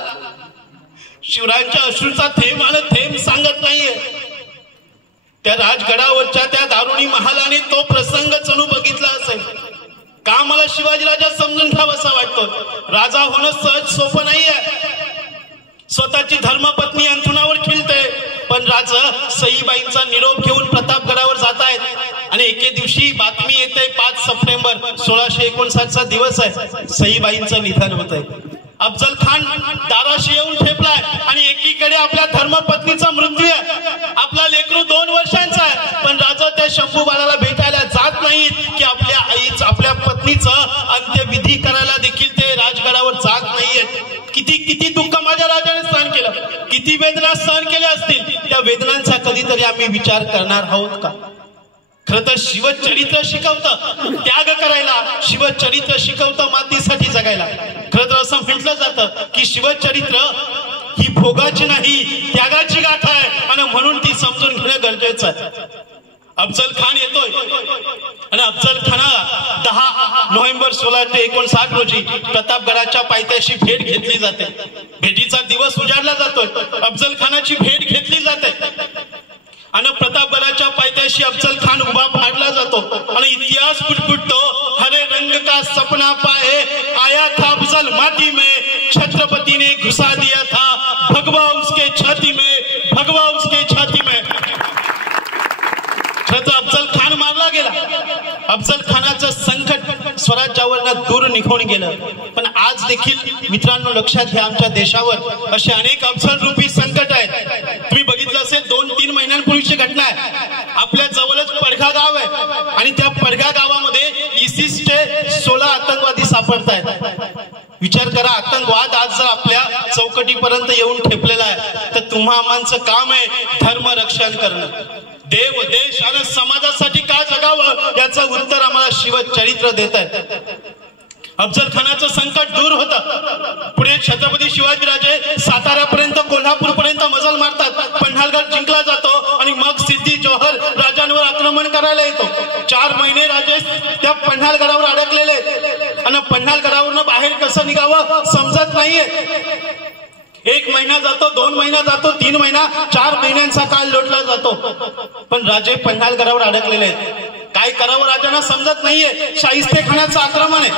शिवरायांच्या अश्रूचा थेंब आणि थेंब सांगत नाहीये। त्या राजगडावरच्या त्या दारुणी महालाने तो प्रसंग जणू बघितला असेल। का मला शिवाजीराजा समजून घ्यावासा वाटतो, राजा होणं सहज सोपं नाहीये। स्वतःची धर्मपत्नी अंथरुणावर खिळते, पण राजा सईबाईंचा निरोप घेऊन प्रतापगडावर जात आहेत आणि एके दिवशी बातमी येते 5 सप्टेंबर 1659चा दिवस आहे, सईबाईंचं निधन होत आहे। अफजल खान दाराशी येऊन ठेपलाय आणि एकीकडे आपल्या धर्मपत्नीचा मृत्यू आहे, आपला लेकरू 2 वर्षांचा आहे, पण राजा त्या शंभू बाळाला भेटायला जात नाहीत की आपल्या पत्नीचं अंत्यविधी करायला देखील ते राजगडावर जात नाहीयेत। किती दुःख माझ्या राजाने सहन केलं, किती वेदना सहन केल्या असतील, त्या वेदनांचा कधीतरी आम्ही विचार करणार आहोत का? खरं तर शिवचरित्र शिकवतं त्याग करायला, शिवचरित्र शिकवतं मातीसाठी जगायला। खरं तर असं म्हटलं जातं की शिवचरित्र ही भोगाची नाही त्यागाची गाथा आहे आणि म्हणून ती समजून घेणं गरजेचं आहे। अफजल खान येतोय आणि अफजल खानाला 10 नोव्हेंबर 1659 रोजी प्रतापगडाच्या पायथ्याशी भेट घेतली जाते। भेटीचा दिवस उजाडला जातोय, अफजल खानाची भेट घेतली जाते आणि प्रतापगडाच्या पायथ्याशी अफजल खान उभा पाडला जातो आणि इतिहास पुटपुटतो, हरे रंग का सपना पाए आया था अफजल माटी में, छत्रपति ने घुसा दिया था भगवा उसके छाती में, भगवा उसके छाती में। अफजल खान मारला गेला, अफजल खानाचं संकट स्वराज्यावरनं दूर निघून गेलं, पण आज देखील मित्रांनो लक्षात घ्या, आमच्या देशावर असे अनेक अफजल रूपी संकट आहेत. तुम्ही बघितलं असेल 2-3 महिन्यांपूर्वीची घटना आहे. आपल्या जवळच पडघा गाव आहे आणि त्या पडघा गावामध्ये ISISचे 16 आतंकवादी सापडत आहेत. विचार करा, आतंकवाद आज जर आपल्या चौकटीपर्यंत येऊन ठेपलेला आहे तर तुम्हा आम्हांचं काम आहे धर्म रक्षण करणं. देव, देश आणि समाजासाठी का जगावं याचं उत्तर आम्हाला शिवचरित्र देत आहे. अफजल खानाचं संकट दूर होतं. पुढे छत्रपती शिवाजीराजे साताऱ्यापर्यंत कोल्हापूरपर्यंत मजल मारतात. पन्हाळगड जिंकला जातो आणि मग सिद्धी जोहर राजांवर आक्रमण करायला येतो. 4 महिने राजे त्या पन्हाळगडावर अडकलेले आणि पन्हाळगडावरनं बाहेर कसं निघावं समजत नाहीये. 1 महिना जातो, 2 महिना जातो, 3 महिना, 4 महिन्यांचा काळ लोटला जातो, पण राजे पन्हाळगडावर अडकलेले आहेत. काय करावं राजांना समजत नाहीये. शाहिस्तेखानाचं आक्रमण आहे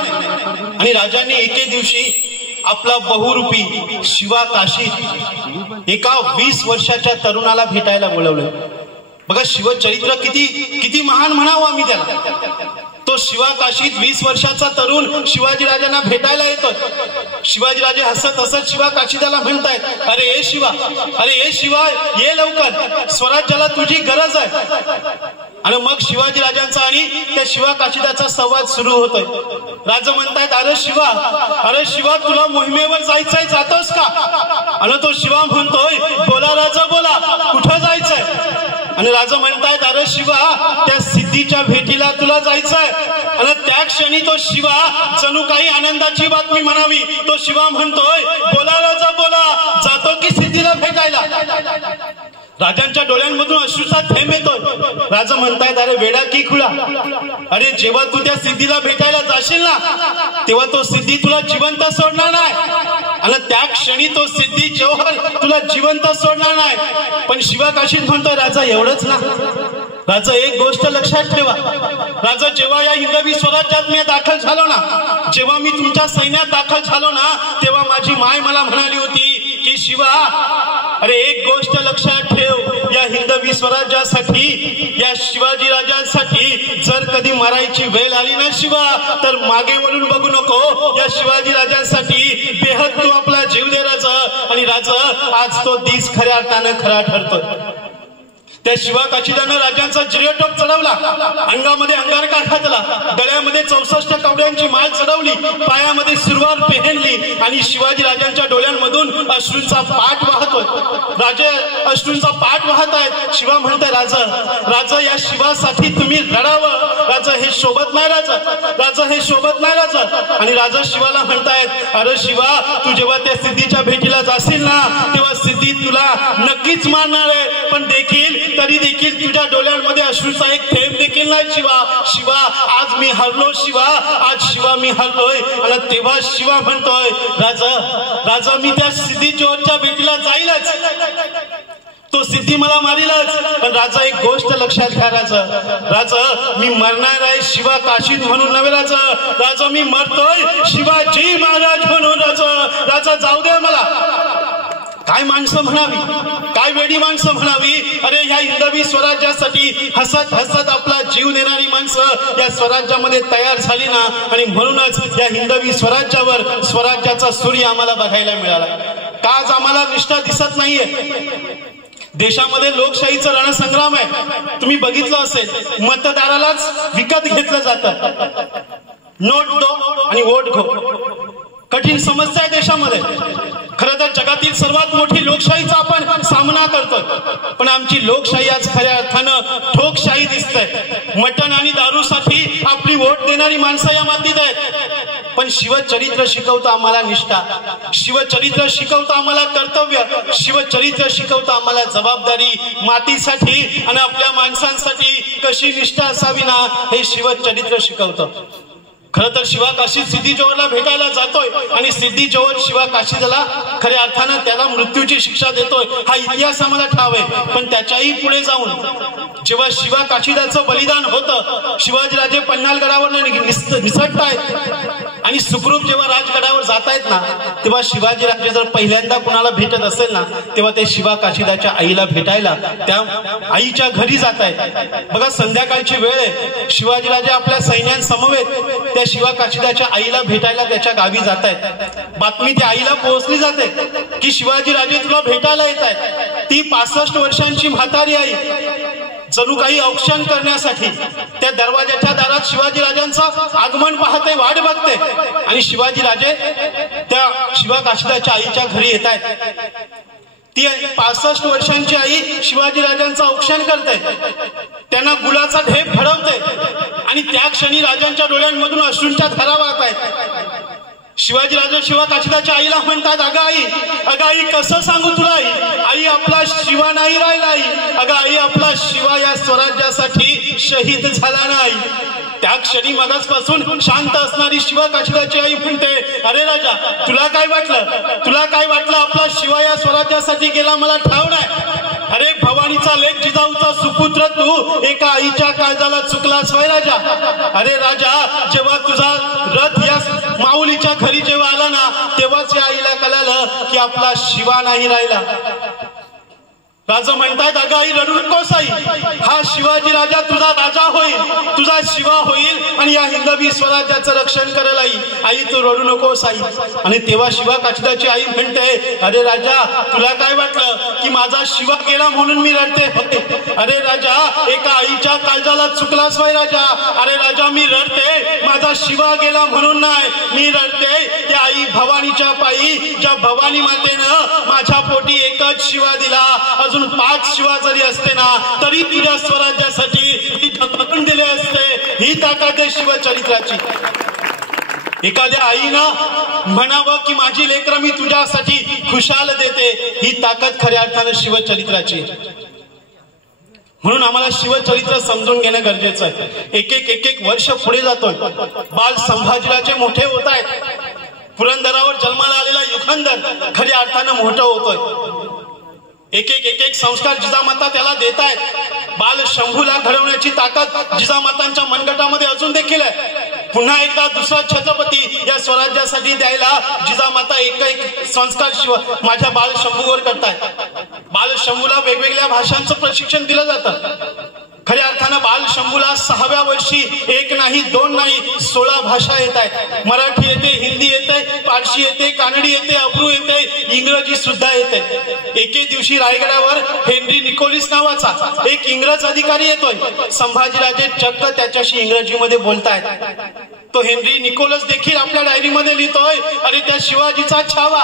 आणि राजांनी एके दिवशी आपला बहुरूपी शिवा काशीद एका 20 वर्षाच्या तरुणाला भेटायला बोलवलं. बघा शिवचरित्र किती महान म्हणावं आम्ही त्याला. तो शिवा काशीद 20 वर्षाचा तरुण शिवाजीराजांना भेटायला येतो. शिवाजीराजे हसत हसत शिवा काशीदाला म्हणतायत, अरे ए शिवा, अरे ए शिवा, ये लवकर, स्वराज्याला तुझी गरज आहे. आणि मग शिवाजीराजांचा आणि त्या शिवा काशीदाचा संवाद सुरू होतोय. राजा म्हणतायत, अरे शिवा, तुला मोहिमेवर जायचंय, जातोस का? आणि तो शिवा म्हणतोय, बोला राजा बोला, कुठं जायचंय? आणि राजा म्हणतायत, अरे शिवा, त्या सिद्धीच्या भेटीला तुला जायचंय. आणि त्या क्षणी तो शिवा जणू काही आनंदाची बातमी म्हणावी, तो शिवा म्हणतोय, बोला राजा बोला, जातो की सिद्धीला भेटायला? राजांच्या डोळ्यांमधून अश्रूचा थेंब येतोय. राजा म्हणतायत, अरे वेडा की खुळा, अरे जेव्हा तू त्या सिद्धीला भेटायला जाशील ना तेव्हा तो सिद्धी तुला जिवंत सोडणार नाही आणि त्या क्षणी तो सिद्धी जोहर तुला जिवंत सोडणार नाही. पण शिवा काशीद म्हणतोय, राजा एवढंच ना? राजा एक गोष्ट लक्षात ठेवा, राजा जेव्हा या हिंदवी स्वराज्यात मी दाखल झालो ना, जेव्हा मी तुमच्या सैन्यात दाखल झालो ना, तेव्हा माझी माय मला म्हणाली होती की शिवा, अरे एक गोष्ट लक्षात ठेव, या हिंदवी स्वराज्यासाठी, या शिवाजी राजांसाठी जर कधी मरायची वेळ आली ना शिवा, तर मागे वळून बघू नको. या शिवाजी राजांसाठी बेहद तू आपला जीव दे राजा. आणि राजा आज तो दिस खऱ्या अर्थानं खरा ठरतोय. त्या शिवा काशीदानं राजांचा जिरेटोप चढवला, अंगामध्ये अंगारका घातला, गळ्यामध्ये 64 कवड्यांची माळ चढवली, पायामध्ये सुरवार पेहनली आणि शिवाजी राजांच्या डोळ्यांमधून अश्रूंचा पाठ वाहतोय. राजे अश्रूंचा पाठ वाहत आहेत. शिवा म्हणताय, राजा या शिवासाठी तुम्ही लढावं. राजा हे शोभत नाही, राजा हे शोभत नाही राजा. आणि राजा शिवाला म्हणतायत, अरे शिवा, तू जेव्हा त्या सिद्धीच्या भेटीला जाशील ना तेव्हा सिद्धी तुला नक्कीच मारणार आहे, पण तरी देखील तुझ्या डोळ्यांमध्ये अश्रूचा एक थेंब देखील नाही. शिवा, आज मी हरलो शिवा, आज शिवा मी हरलोय. आणि तेव्हा शिवा म्हणतोय, राजा मी त्या सिद्धी जोहरच्या भेटीला जाईलच, तो सिद्धी मला मारीलच, पण राजा एक गोष्ट लक्षात घ्या, राजा मी मरणार आहे शिवा काशीद म्हणून नव्हे राजा मी मरतोय शिवाजी महाराज म्हणून. राजा जाऊ दे मला. काय माणसं म्हणावी, काय वेडी माणसं म्हणावी. अरे ह्या हिंदवी स्वराज्यासाठी हसत हसत आपला जीव देणारी माणसं या स्वराज्यामध्ये तयार झाली ना, आणि म्हणूनच या हिंदवी स्वराज्यावर स्वराज्याचा सूर्य आम्हाला बघायला मिळाला. का आज आम्हाला निष्ठा दिसत नाहीये? देशामध्ये लोकशाहीचा रणसंग्राम आहे. तुम्ही बघितलं असेल, मतदारालाच विकत घेतलं जातं. नोट दो आणि वोट घो. कठीण समस्या आहे देशामध्ये. खरं तर जगातील सर्वात मोठी लोकशाहीचा आपण सामना करतोय, पण आमची लोकशाही आज खऱ्या अर्थानं ठोकशाही दिसतंय. मटण आणि दारूसाठी आपली वोट देणारी माणसं या मातीत आहेत. पण शिवचरित्र शिकवतं आम्हाला निष्ठा, शिवचरित्र शिकवतं आम्हाला कर्तव्य, शिवचरित्र शिकवतं आम्हाला जबाबदारी. मातीसाठी आणि आपल्या माणसांसाठी कशी निष्ठा असावी ना, हे शिवचरित्र शिकवतं. खरं तर शिवा काशीद सिद्धी जोहरला भेटायला जातोय आणि सिद्धी जोहर शिवा काशीदला खऱ्या अर्थानं त्याला मृत्यूची शिक्षा देतोय. हा इतिहास आम्हाला ठाव आहे. पण त्याच्याही पुढे जाऊन जेव्हा शिवा काशीदाचं बलिदान होतं, शिवाजीराजे पन्हाळगडावर निसटतायत आणि सुखरूप जेव्हा राजगडावर जातायत ना, तेव्हा शिवाजीराजे जर पहिल्यांदा कुणाला भेटत असेल ना, तेव्हा ते शिवा काशीदाच्या आईला भेटायला त्या आईच्या घरी जात आहेत. बघा, संध्याकाळची वेळ आहे, शिवाजीराजे आपल्या सैन्यांसमवेत त्या शिवा काशीदाच्या आईला भेटायला त्याच्या गावी जात आहेत. बातमी त्या आईला पोहोचली जाते की शिवाजीराजे तुला भेटायला येत आहेत. ती 65 वर्षांची म्हातारी आई जणू काही औक्षण करण्यासाठी त्या दरवाजाच्या दारात शिवाजीराजांचं आगमन पाहते, वाट बघते. आणि शिवाजीराजे त्या शिवा काशीदाच्या आईच्या घरी येत आहेत. ती 65 वर्षांची आई शिवाजीराजांचं औक्षण करते, त्यांना गुलाचा ढेप घडवते आणि त्या क्षणी राजांच्या डोळ्यांमधून अश्रूंच्या धारा वाहत आहेत. शिवाजीराजे शिवा काशीदाच्या आईला म्हणतात, अगं आई कसं सांगू तुला आई आपला शिवा नाही राहिला आई. अगं आई आपला शिवा या स्वराज्यासाठी शहीद झाला नाही. त्या क्षणी मगासपासून शांत असणारी शिवा काशीदाची आई म्हणते, अरे राजा तुला काय वाटलं आपला शिवा या स्वराज्यासाठी गेला मला ठाव नाही. अरे भवानीचा लेक जिजाऊचा सुपुत्र तू एका आईच्या काळजाला चुकलास वय राजा. अरे राजा जेव्हा तुझा रथ या माऊलीच्या घरी जेव्हा आला ना, तेव्हाच या आईला कळालं की आपला शिवा नाही राहिला. राजा म्हणतात, अगं आई रडू नकोस आई, हा शिवाजी राजा तुझा राजा होईल, तुझा शिवा होईल आणि या हिंदवी स्वराज्याचं रक्षण करेल आई तू रडू नकोस आई. आणि तेव्हा शिवा काशीदाची आई म्हणते, अरे राजा तुला काय वाटलं की माझा शिवा गेला म्हणून मी रडते. अरे राजा एका आईच्या काळजाला चुकलास वय राजा. अरे राजा मी रडते माझा शिवा गेला म्हणून नाही, मी रडते त्या आई भवानीच्या पायी, ज्या भवानी मातेनं माझ्या पोटी एकच शिवा दिला, अजून 5 शिवा जरी असते ना तरी तुझ्या स्वराज्यासाठी ढकलून दिले असते. ही ताकद आहे शिवचरित्राची. एखाद्या आईनं म्हणावं की माझी लेकरं मी तुझ्यासाठी खुशाल देते, ही ताकद खऱ्या अर्थानं शिवचरित्राची. म्हणून आम्हाला शिवचरित्र समजून घेणं गरजेचं आहे. एक वर्ष पुढे जातोय, बाल संभाजीराजे मोठे होत आहेत, पुरंदरावर जन्माला आलेला युगंधर खऱ्या अर्थानं मोठं होतोय. एक संस्कार जिजामाता त्याला देत आहेत. बाल शंभूला घडवण्याची ताकद जिजामातांच्या मनगटामध्ये अजून देखील आहे. पुन्हा एकदा दुसरा छत्रपती या स्वराज्यासाठी द्यायला जिजामाता एक संस्कार माझ्या बाल शंभूवर करतायत. बाल शंभूला वेगवेगळ्या भाषांचं प्रशिक्षण दिलं जातं. खऱ्या अर्थानं बाल शंभूला 6व्या वर्षी 1 नाही 2 नाही 16 भाषा येत आहेत. मराठी येते, हिंदी येते, पारशी येते, कानडी येते, अब्रू येते, इंग्रजी सुद्धा येते. एके दिवशी रायगडावर हेनरी निकोलिस नावाचा एक इंग्रज अधिकारी येतोय. संभाजीराजे चक्क त्याच्याशी इंग्रजीमध्ये बोलतायत. तो हेनरी निकोलस देखील आपल्या डायरीमध्ये लिहितोय, अरे त्या शिवाजीचा छावा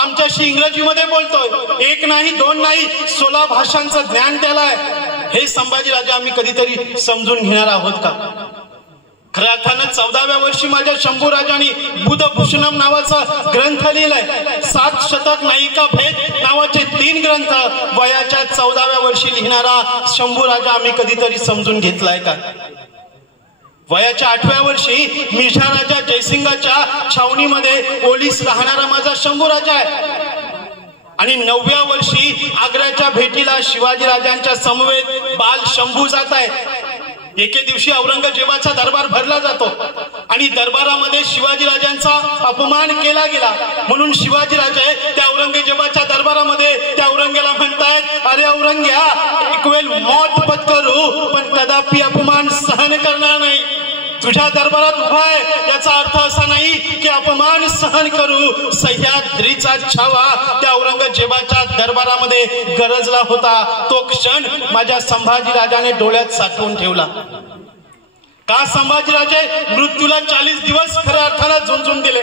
आमच्याशी इंग्रजीमध्ये बोलतोय. 1 नाही 2 नाही 16 भाषांचं ज्ञान त्याला आहे. हे संभाजीराजे आम्ही कधीतरी समजून घेणार आहोत का? खऱ्या अर्थानं 14व्या वर्षी माझ्या शंभू राजांनी बुधभूषणम नावाचा ग्रंथ लिहिलाय. 7 शतक नायिका भेद नावाचे 3 ग्रंथ वयाच्या 14व्या वर्षी लिहिणारा शंभू राजा आम्ही कधीतरी समजून घेतलाय का? वयाच्या 8व्या वर्षी मिर्झा राजा जयसिंगाच्या छावणीमध्ये ओलीस राहणारा माझा शंभू राजा आहे. आणि 9व्या वर्षी आग्र्याच्या भेटीला शिवाजी राजांच्या समवेत बाल शंभू जात आहेत. एके दिवशी औरंगजेबाचा दरबार भरला जातो आणि दरबारामध्ये शिवाजी राजांचा अपमान केला गेला म्हणून शिवाजी राजे त्या औरंगजेबाच्या दरबारामध्ये त्या औरंगेला म्हणतायत, अरे औरंग्या एक वेळ मौत पत्करू पण कदापि अपमान सहन करणार नाही. तुझ्या दरबारात उभा आहे याचा अर्थ असा नाही की अपमान सहन करू. सह्याद्रीचा छावा त्या औरंगजेबाच्या दरबारामध्ये गरजला होता. तो क्षण माझ्या संभाजी राजाने डोळ्यात साठवून ठेवला. का संभाजीराजे मृत्यूला 40 दिवस खऱ्या अर्थानं झुंजून दिले?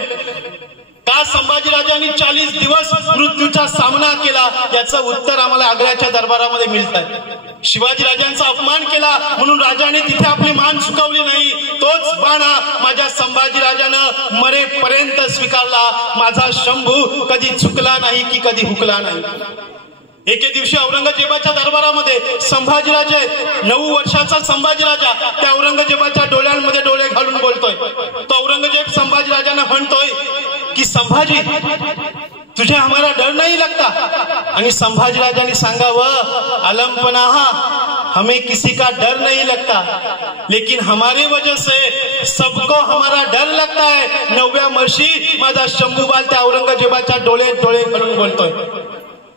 का संभाजीराजांनी 40 दिवस मृत्यूचा सामना केला? याचं उत्तर आम्हाला आग्र्याच्या दरबारामध्ये मिळत आहे. शिवाजी राजांचा अपमान केला म्हणून राजाने तिथे आपली मान झुकवली नाही. तोच बाणा माझ्या संभाजी राजानं मरेपर्यंत स्वीकारला. माझा शंभू कधी झुकला नाही की कधी हुकला नाही. एके दिवशी औरंगजेबाच्या दरबारामध्ये संभाजीराजे 9 वर्षाचा संभाजीराजा त्या औरंगजेबाच्या डोळ्यांमध्ये डोळे घालून बोलतोय. तो औरंगजेब संभाजीराजांना म्हणतोय की संभाजी तुझे आम्हाला डर नाही लगता? आणि संभाजीराजांनी सांगावं, अलंपना हमें किसी का डर नहीं लगता, लेकिन हमारी वजह से सबको हमारा डर लगता है. 9व्या वर्षी माझा शंभूबाल त्या औरंगजेबाच्या डोळे घालून बोलतोय.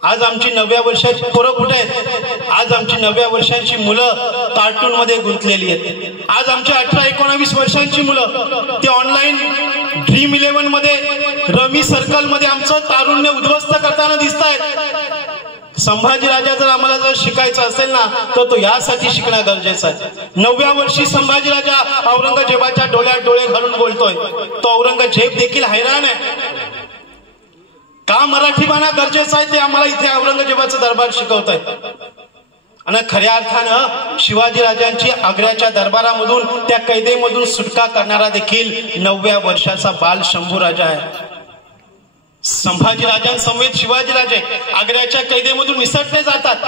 आज आमची 9व्या वर्षाची पोरं कुठे आहेत? आज आमची 9व्या वर्षांची मुलं कार्टून मध्ये गुंतलेली आहेत. आज आमची 18-19 वर्षांची मुलं ते ऑनलाईन ड्रीम 11 मध्ये, रमी सर्कल मध्ये आमचं तारुण्य उद्ध्वस्त करताना दिसत आहेत. संभाजीराजा जर आम्हाला जर शिकायचं असेल ना, तर तो यासाठी शिकणं गरजेचं आहे. 9व्या वर्षी संभाजीराजा औरंगजेबाच्या डोळ्यात डोळे घालून बोलतोय. तो औरंगजेब देखील हैराण आहे. का मराठीपणा गरजेचा आहे ते आम्हाला इथे औरंगजेबाचं दरबार शिकवत आहे. आणि खऱ्या अर्थानं शिवाजीराजांची आग्र्याच्या दरबारामधून त्या कैदेमधून सुटका करणारा देखील 9व्या वर्षाचा बाल शंभूराजा आहे. संभाजीराजांसमवेत शिवाजीराजे आग्र्याच्या कैदेमधून निसटले जातात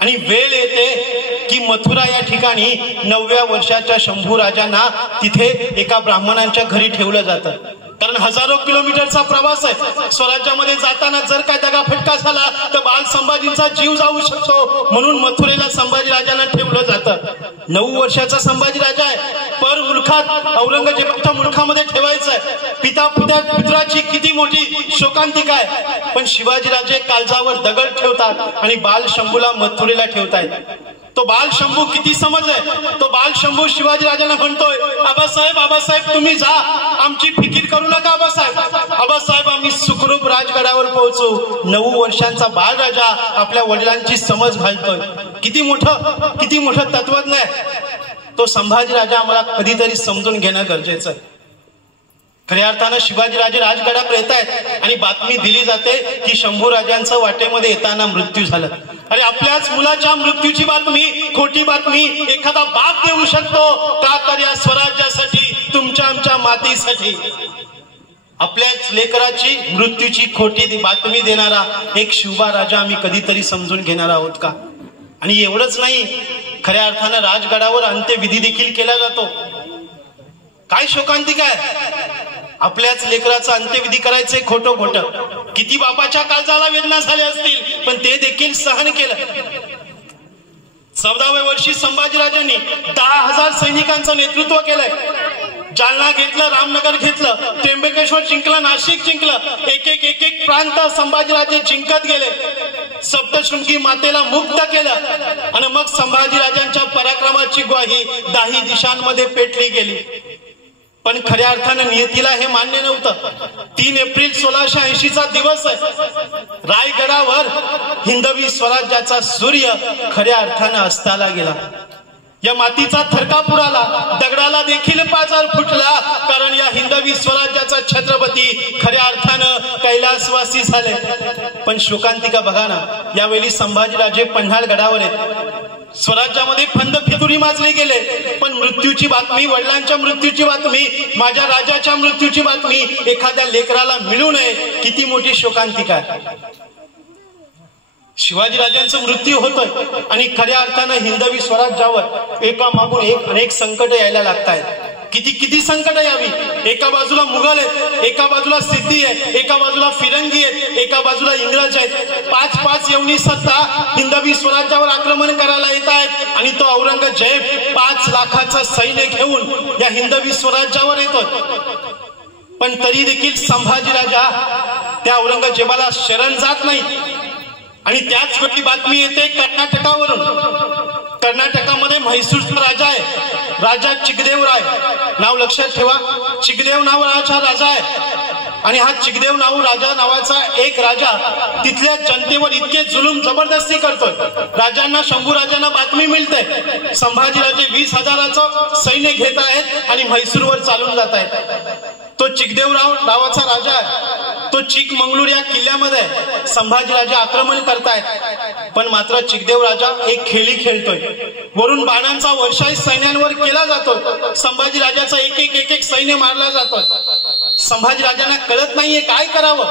आणि वेळ येते की मथुरा या ठिकाणी 9व्या वर्षाच्या शंभूराजांना तिथे एका ब्राह्मणांच्या घरी ठेवलं जातं. कारण हजारो किलोमीटरचा प्रवास आहे. स्वराज्यामध्ये जाताना जर काय दगाफटका झाला तर बाल संभाजींचा जीव जाऊ शकतो, म्हणून मथुरेला संभाजीराजांना ठेवलं जातं. 9 वर्षाचा संभाजीराजा आहे. पर मुलखात औरंगजेबाच्या मुलखामध्ये ठेवायचंय. पुत्राची किती मोठी शोकांतिका आहे. पण शिवाजीराजे काळजावर दगड ठेवतात आणि बाल शंभूला मथुरेला ठेवतायत. तो बाल शंभू किती समज आहे. तो बाल शंभू शिवाजीराजांना म्हणतोय, आबासाहेब तुम्ही जा, आमची फिकीर करू नका आबासाहेब आम्ही सुखरूप राजगडावर पोहोचू. 9 वर्षांचा बाल राजा आपल्या वडिलांची समज घालतोय. किती मोठं तत्वज्ञ आहे. तो संभाजीराजा आम्हाला कधीतरी समजून घेणं गरजेचं आहे. खऱ्या अर्थानं शिवाजीराजे राजगडावर येत आहेत आणि बातमी दिली जाते की शंभूराजांचं वाटेमध्ये येताना मृत्यू झाला. अरे आपल्याच मुलाच्या मृत्यूची बातमी, खोटी बातमी एखादा बाप देऊ शकतो का? तर या स्वराज्यासाठी, तुमच्या आमच्या मातीसाठी आपल्याच लेकराची मृत्यूची खोटी बातमी देणारा एक शिवबा राजा आम्ही कधीतरी समजून घेणार आहोत का? आणि एवढंच नाही, खऱ्या अर्थानं राजगडावर अंत्यविधी देखील केला जातो. काय शोकांतिका आहे. आपल्याच लेकराचं अंत्यविधी करायचंय खोटं. किती बापाच्या काळजाला वेदना झाल्या असतील, पण ते देखील सहन केलं. 14व्या वर्षी संभाजीराजांनी 10,000 सैनिकांचं नेतृत्व केलंय. जालना घेतलं, रामनगर घेतलं, त्र्यंबकेश्वर जिंकलं, नाशिक जिंकलं. एक प्रांत संभाजीराजे जिंकत गेले. सप्तशृंगी मातेला मुक्त केलं आणि मग संभाजीराजांच्या पराक्रमाची ग्वाही 10 दिशांमध्ये पेटली गेली. पण खऱ्या अर्थानं नियतीला हे मान्य नव्हतं. 3 एप्रिल 1680चा दिवस आहे. रायगडावर हिंदवी स्वराज्याचा सूर्य खऱ्या अर्थानं अस्ताला गेला. या मातीचा थरकाप उडाला, दगडाला देखील पाचार फुटला. कारण या हिंदवी स्वराज्याचा छत्रपती खऱ्या अर्थानं कैलासवासी झाले. पण शोकांतिका बघा ना, यावेळी संभाजीराजे पन्हाळ गडावर आहेत. स्वराज्यामध्ये फंद फितुरी माजले गेले, पण मृत्यूची बातमी, वडिलांच्या मृत्यूची बातमी, माझ्या राजाच्या मृत्यूची बातमी एखाद्या लेकराला मिळू नये. किती मोठी शोकांतिका आहे. शिवाजीराजांचा मृत्यू होतोय आणि खऱ्या अर्थानं हिंदवी स्वराज्यावर एका मागून एक अनेक संकट यायला लागतायत. किती संकट यावी. एका बाजूला मुघल आहेत, एका बाजूला सिद्धी आहे, एका बाजूला फिरंगी आहेत, एका बाजूला इंग्रज आहेत. 5 येवनी सत्ता हिंदवी स्वराज्यावर आक्रमण करायला येत आहेत आणि तो औरंगजेब 5 लाखाचं सैन्य घेऊन या हिंदवी स्वराज्यावर येतोय. पण तरी देखील संभाजीराजा त्या औरंगजेबाला शरण जात नाही. आणि त्याच वेळी बातमी येते कर्नाटकावरून. कर्नाटकामध्ये म्हैसूरचा राजा आहे, राजा चिकदेवराय. नाव लक्षात ठेवा, चिकदेव नावाचा राजा आहे. आणि हा चिकदेव राजा नावाचा एक राजा तिथल्या जनतेवर इतके जुलूम जबरदस्ती करतोय. राजांना, शंभूराजांना बातमी मिळते संभाजीराजे 20,000चं सैन्य घेत आहेत आणि म्हैसूरवर चालून जात आहेत. तो चिकदेवराव नावाचा राजा आहे. तो चिकमंगळूर या किल्ल्यामध्ये संभाजीराजे आक्रमण करतायत. पण मात्र चिकदेव राजा एक खेळी खेळतोय. वरून बाणांचा वर्षाव सैन्यांवर केला जातो. संभाजीराजाचा एक सैन्य मारला जातोय. संभाजीराजांना कळत नाहीये काय करावं.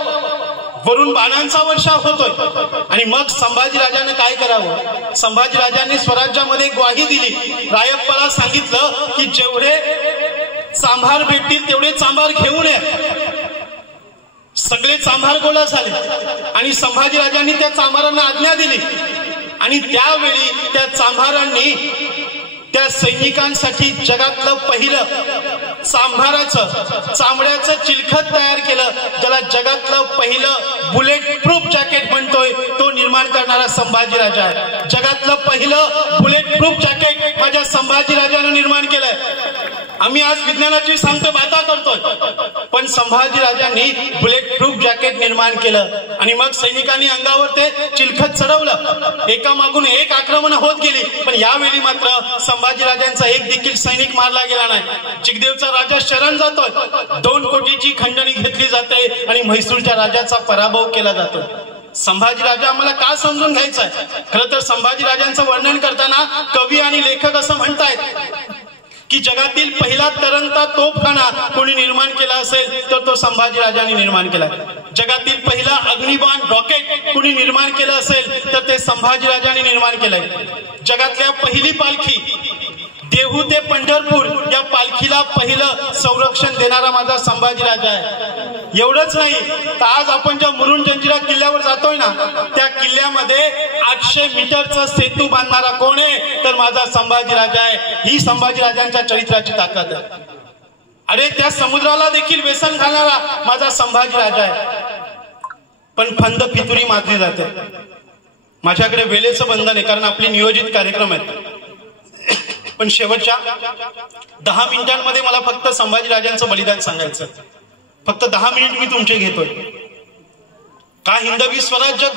वरून बाणांचा वर्षाव होतोय आणि मग संभाजीराजाने काय करावं. संभाजीराजांनी स्वराज्यामध्ये ग्वाही दिली. रायप्पाला सांगितलं की जेवढे चांभार भेटतील तेवढे चांभार घेऊन ये. सगळे चांभार गोळा झाले आणि संभाजीराजांनी त्या चांभारांना आज्ञा दिली आणि त्यावेळी त्या चांभारांनी त्या सैनिकांसाठी जगातलं पहिलं चामड्याचं चिलखत तयार केलं, ज्याला जगातलं पहिलं बुलेट प्रूफ जॅकेट म्हणतोय, तो निर्माण करणारा संभाजी राजा आहे. जगातलं पहिलं बुलेट प्रूफ जॅकेट माझ्या संभाजी राजानं निर्माण केलंय. आम्ही आज विज्ञानाची सांगतो बाता करतोय, पण संभाजी राजांनी बुलेट प्रूफ जॅकेट निर्माण केलं आणि मग सैनिकांनी अंगावर ते चिलखत चढवलं. एका मागून एक आक्रमण होत गेली, पण यावेळी मात्र संभाजी राजांचा एक देखील सैनिक मारला गेला नाही. चिकदेवचा राजा शरण जातोय, 2 कोटीची खंडणी घेतली जाते आणि म्हैसूरच्या राजाचा पराभव केला जातो. संभाजी राजा आम्हाला का समजून घ्यायचा आहे? खरं तर संभाजी राजांचं वर्णन करताना कवी आणि लेखक असं म्हणतायत की जगातील पहिला तरंगता तोफखाना कोणी निर्माण केला असेल तर तो संभाजी राजांनी निर्माण केला. जगातील पहिला अग्निबाण रॉकेट कोणी निर्माण केलं असेल तर ते संभाजी राजांनी निर्माण केलंय. जगातल्या पहिली पालखी देहू ते पंढरपूर या पालखीला पहिलं संरक्षण देणारा माझा संभाजी राजा आहे. एवढंच नाही तर आज आपण ज्या मुरुड जंजिरा किल्ल्यावर जातोय ना, त्या किल्ल्यामध्ये 800 मीटरचा सेतू बांधणारा कोण आहे तर माझा संभाजी राजा आहे. ही संभाजी राजांच्या चरित्राची ताकद आहे. अरे त्या समुद्राला देखील व्यसन घालणारा माझा संभाजी राजा आहे. पण फंद फितुरी मारली जाते. माझ्याकडे वेळेचं बंधन आहे कारण आपले नियोजित कार्यक्रम आहेत, पण शेवटच्या 10 मिनिटांमध्ये मला फक्त संभाजी राजांचं बलिदान सांगायचं. फक्त 10 मिनिट मी तुमचे घेतोय. का हिंदवी स्वराज्य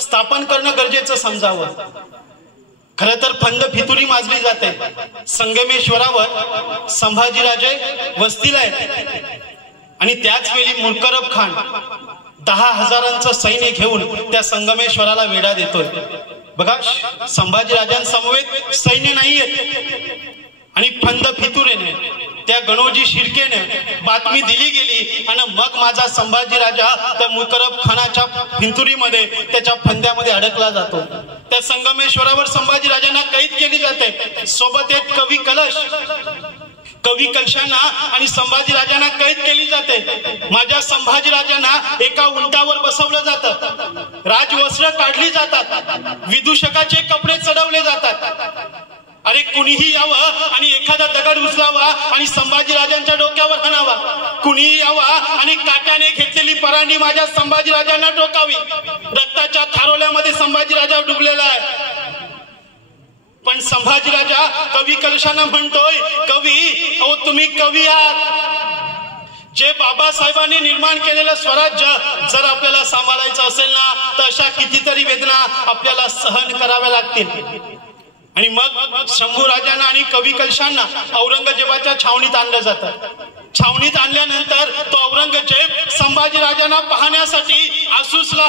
स्थापन करणं गरजेचं समजावं. खरं तर फंद फितुरी माजली जाते. संगमेश्वरावर संभाजीराजे वस्तीला आहेत आणि त्याच वेळी मुर्करब खान 10,000 सैन्य घेऊन त्या संगमेश्वराला वेढा देतोय. बघा, संभाजी राजांसमवेत सैन्य नाहीये आणि फंद फितुरेने त्या गणोजी शिर्केने बातमी दिली गेली आणि मग माझा संभाजी राजा त्या मुकरब खानाच्या फिंतुरीमध्ये त्याच्या फंद्यामध्ये अडकला जातो. त्या संगमेश्वरावर संभाजी राजांना कैद केली जाते. सोबत एक कवी कलशांना आणि संभाजी राजांना कैद केली जाते. माझ्या संभाजी राजांना एका उंटावर बसवलं जातं, राजवस्त्र काढली जातात, विदूषकाचे कपडे चढवले जातात. अरे कुणीही यावं आणि एखादा दगड उचलावा आणि संभाजी राजांच्या डोक्यावर हाणावा. कुणीही यावा आणि काट्याने घेतलेली परांडी माझ्या संभाजी राजांना टोकावी. रक्ताच्या थारोल्यामध्ये संभाजी राजा डुबलेला आहे. पण संभाजी राजा कवी कलशांना म्हणतोय, कवी अहो तुम्ही कवी आहात. जे बाबासाहेबांनी निर्माण केलेलं स्वराज्य जर आपल्याला सांभाळायचं असेल ना तर अशा कितीतरी वेदना आपल्याला सहन कराव्या लागतील. आणि मग शंभू राजांना आणि कवी कलशांना औरंगजेबाच्या छावणीत आणलं जातं. छावणीत आणल्यानंतर तो औरंगजेब संभाजी राजांना पाहण्यासाठी आसूसला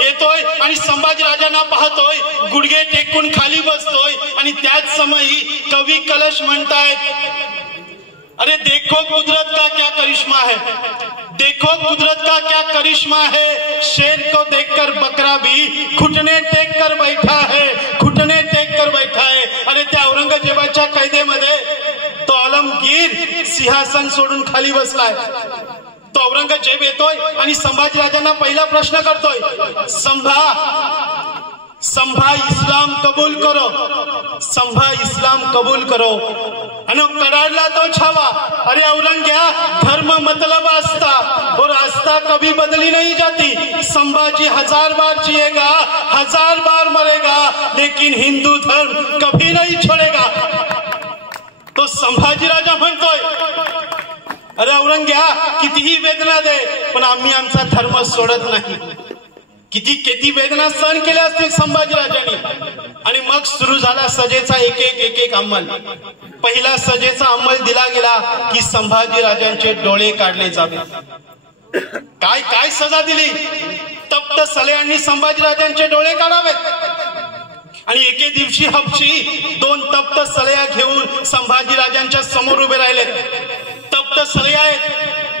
येतोय आणि संभाजी राजांना पाहतोय, गुडघे टेकून खाली बसतोय आणि त्याच समयी कवी कलश म्हणतायत, अरे देखो कुदरत का क्या करिश्मा है, देखो कुदरत का क्या करिश्मा है, शेर को देखकर बकरा भी घुटने टेक कर बैठा है, घुटने टेक कर बैठा है. अरे त्या औरंगजेबाच्या कैदेमध्ये तो आलमगीर सिंहासन सोडून खाली बसलाय. तो औरंगजेब येतोय आणि संभाजी राजांना पहिला प्रश्न करतोय, संभा इस्लाम कबूल करो, संभा इस्लाम कबूल करो. आणि कडाडला तो छावा, अरे औरंग्या धर्म मतलब आस्था और आस्था कभी बदली नहीं जाती. संभाजी 1000 बार जिएगा, 1000 बार मरेगा, लेकिन हिंदू धर्म कभी नहीं छोड़ेगा. तो संभाजी राजा म्हणतोय, अरे औरंग्या कितीही वेदना दे पण आम्ही आमचा धर्म सोडत नाही. किती वेदना सहन केल्या असतील संभाजी राजांनी. आणि मग सुरू झाला सजेचा एक अंमल. पहिला सजेचा अंमल दिला गेला की संभाजी राजांचे डोळे काढले जावे. काय सजा दिली? तप्त सलयांनी संभाजी राजांचे डोळे काढावेत. आणि एके दिवशी हबशी 2 तप्त सलया घेऊन संभाजी राजांच्या समोर उभे राहिले. तप्त सलया आहेत,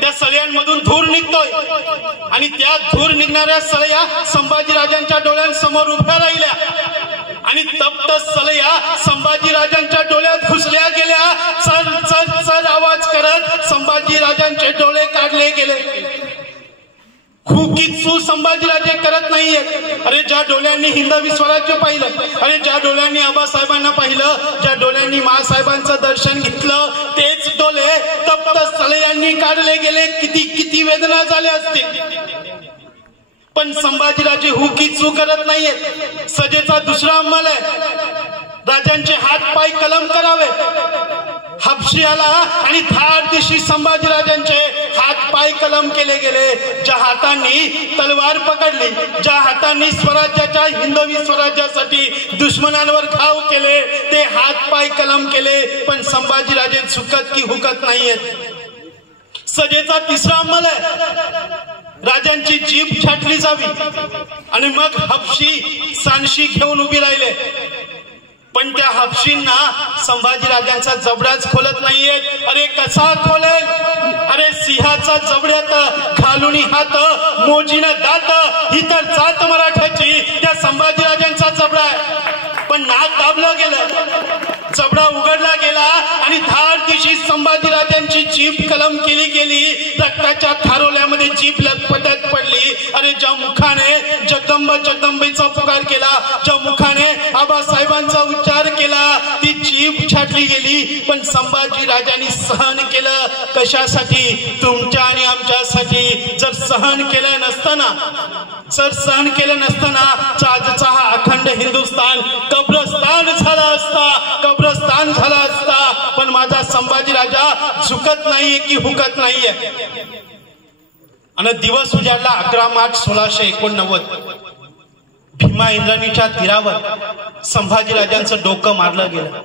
त्या सळयांमधून धूर निघतोय आणि त्या धूर निघणाऱ्या सळया संभाजी राजांच्या डोळ्यांसमोर उभ्या राहिल्या आणि तप्त सळया संभाजी राजांच्या डोळ्यात घुसल्या गेल्या. चल चल चल आवाज करत संभाजी राजांचे डोळे काढले गेले. खुकी हुकीत संभाजीराजे करत नाहीये। अरे ज्या डोळ्यांनी हिंदवी स्वराज्य पाहिलं, अरे ज्या डोळ्यांनी आबासाहेबांना पाहिलं, ज्या डोळ्यांनी महासाहेबांचं दर्शन घेतलं, तेच डोळे तप्त सलयांनी काढले गेले। किती किती वेदना झाल्या असतील, पण संभाजीराजे हुकीत करत नाहीये। सजेचा दुसरा अंमल आहे, राजांचे हात पाय कलम करावे। हबशी आला आणि धाड दिशी संभाजीराजांचे हात पाय कलम केले गेले। ज्या हातांनी तलवार पकडली, ज्या हातांनी स्वराज्याच्या हिंदवी स्वराज्यासाठी दुश्मनांवर घाव केले, ते हात पाय कलम केले, पण संभाजीराजे झुकत की हुकत नाहीयेत। सजेचा तिसरा अंमल आहे, राजांची जीभ छाटली जावी आणि मग हबशी सांशी घेऊन उभी राहिले, पण त्या हबशींना संभाजीराजांचा जबडाच खोलत नाहीये। अरे कसा खोलेल, अरे सिंहाचा जबड्यात घालून हात मोजीनं दात, ही तर जात मराठ्याची त्या संभाजीराजांचा जबडा आहे। पण नाक दाबलं गेलं, जबडा उघडला गेला आणि धाड दिशी संभाजीराजांची जीभ कलम केली गेली। रक्ताच्या थारोल्यामध्ये जीभ लटपटत पडली। अरे ज्या मुखाने जगदंब जगदंबेचा पुकार केला, ज्या मुखाने आबासाहेबांचा उच्चार केला, ती जीभ छाटली गेली, पण संभाजीराजांनी सहन केलं। कशासाठी? तुमच्या आणि आमच्यासाठी। जर सहन केलं नसताना, जर सहन केलं नसताना आजचा हा अखंड हिंदुस्थान कब्रस्तान झाला असता, कब्रस्तान झाला असता। पण माझा संभाजीराजा झुकत नाहीये की हुकत नाहीये। आणि दिवस उजाडला 11 मार्च 1689, भीमा इंद्राणीच्या तीरावर संभाजीराजांचं डोकं मारलं गेलं।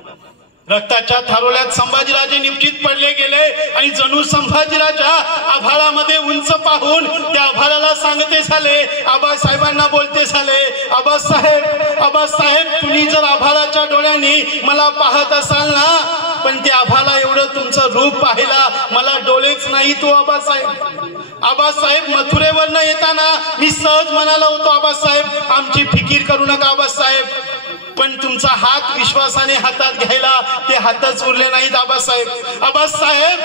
रक्ताच्या थारोल्यात संभाजीराजे निपचित पडले गेले आणि जणू संभाजीराजा आभाळामध्ये उंच पाहून त्या आभाळाला सांगते झाले, आबासाहेबांना बोलते झाले, आबासाहेब आबासाहेब तुम्ही जर आभाळाच्या डोळ्यांनी मला पाहत असाल ना, पण त्या आभाळा एवढं तुमचं रूप पाहिला मला डोळेच नाही तो आबासाहेब। आबासाहेब मथुरेवरनं येताना मी सहज म्हणालो होतो, आबासाहेब आमची फिकीर करू नका आबासाहेब, पण तुमचा हात विश्वासाने हातात घ्यायला ते हातच उरले नाहीत आबासाहेब। आबासाहेब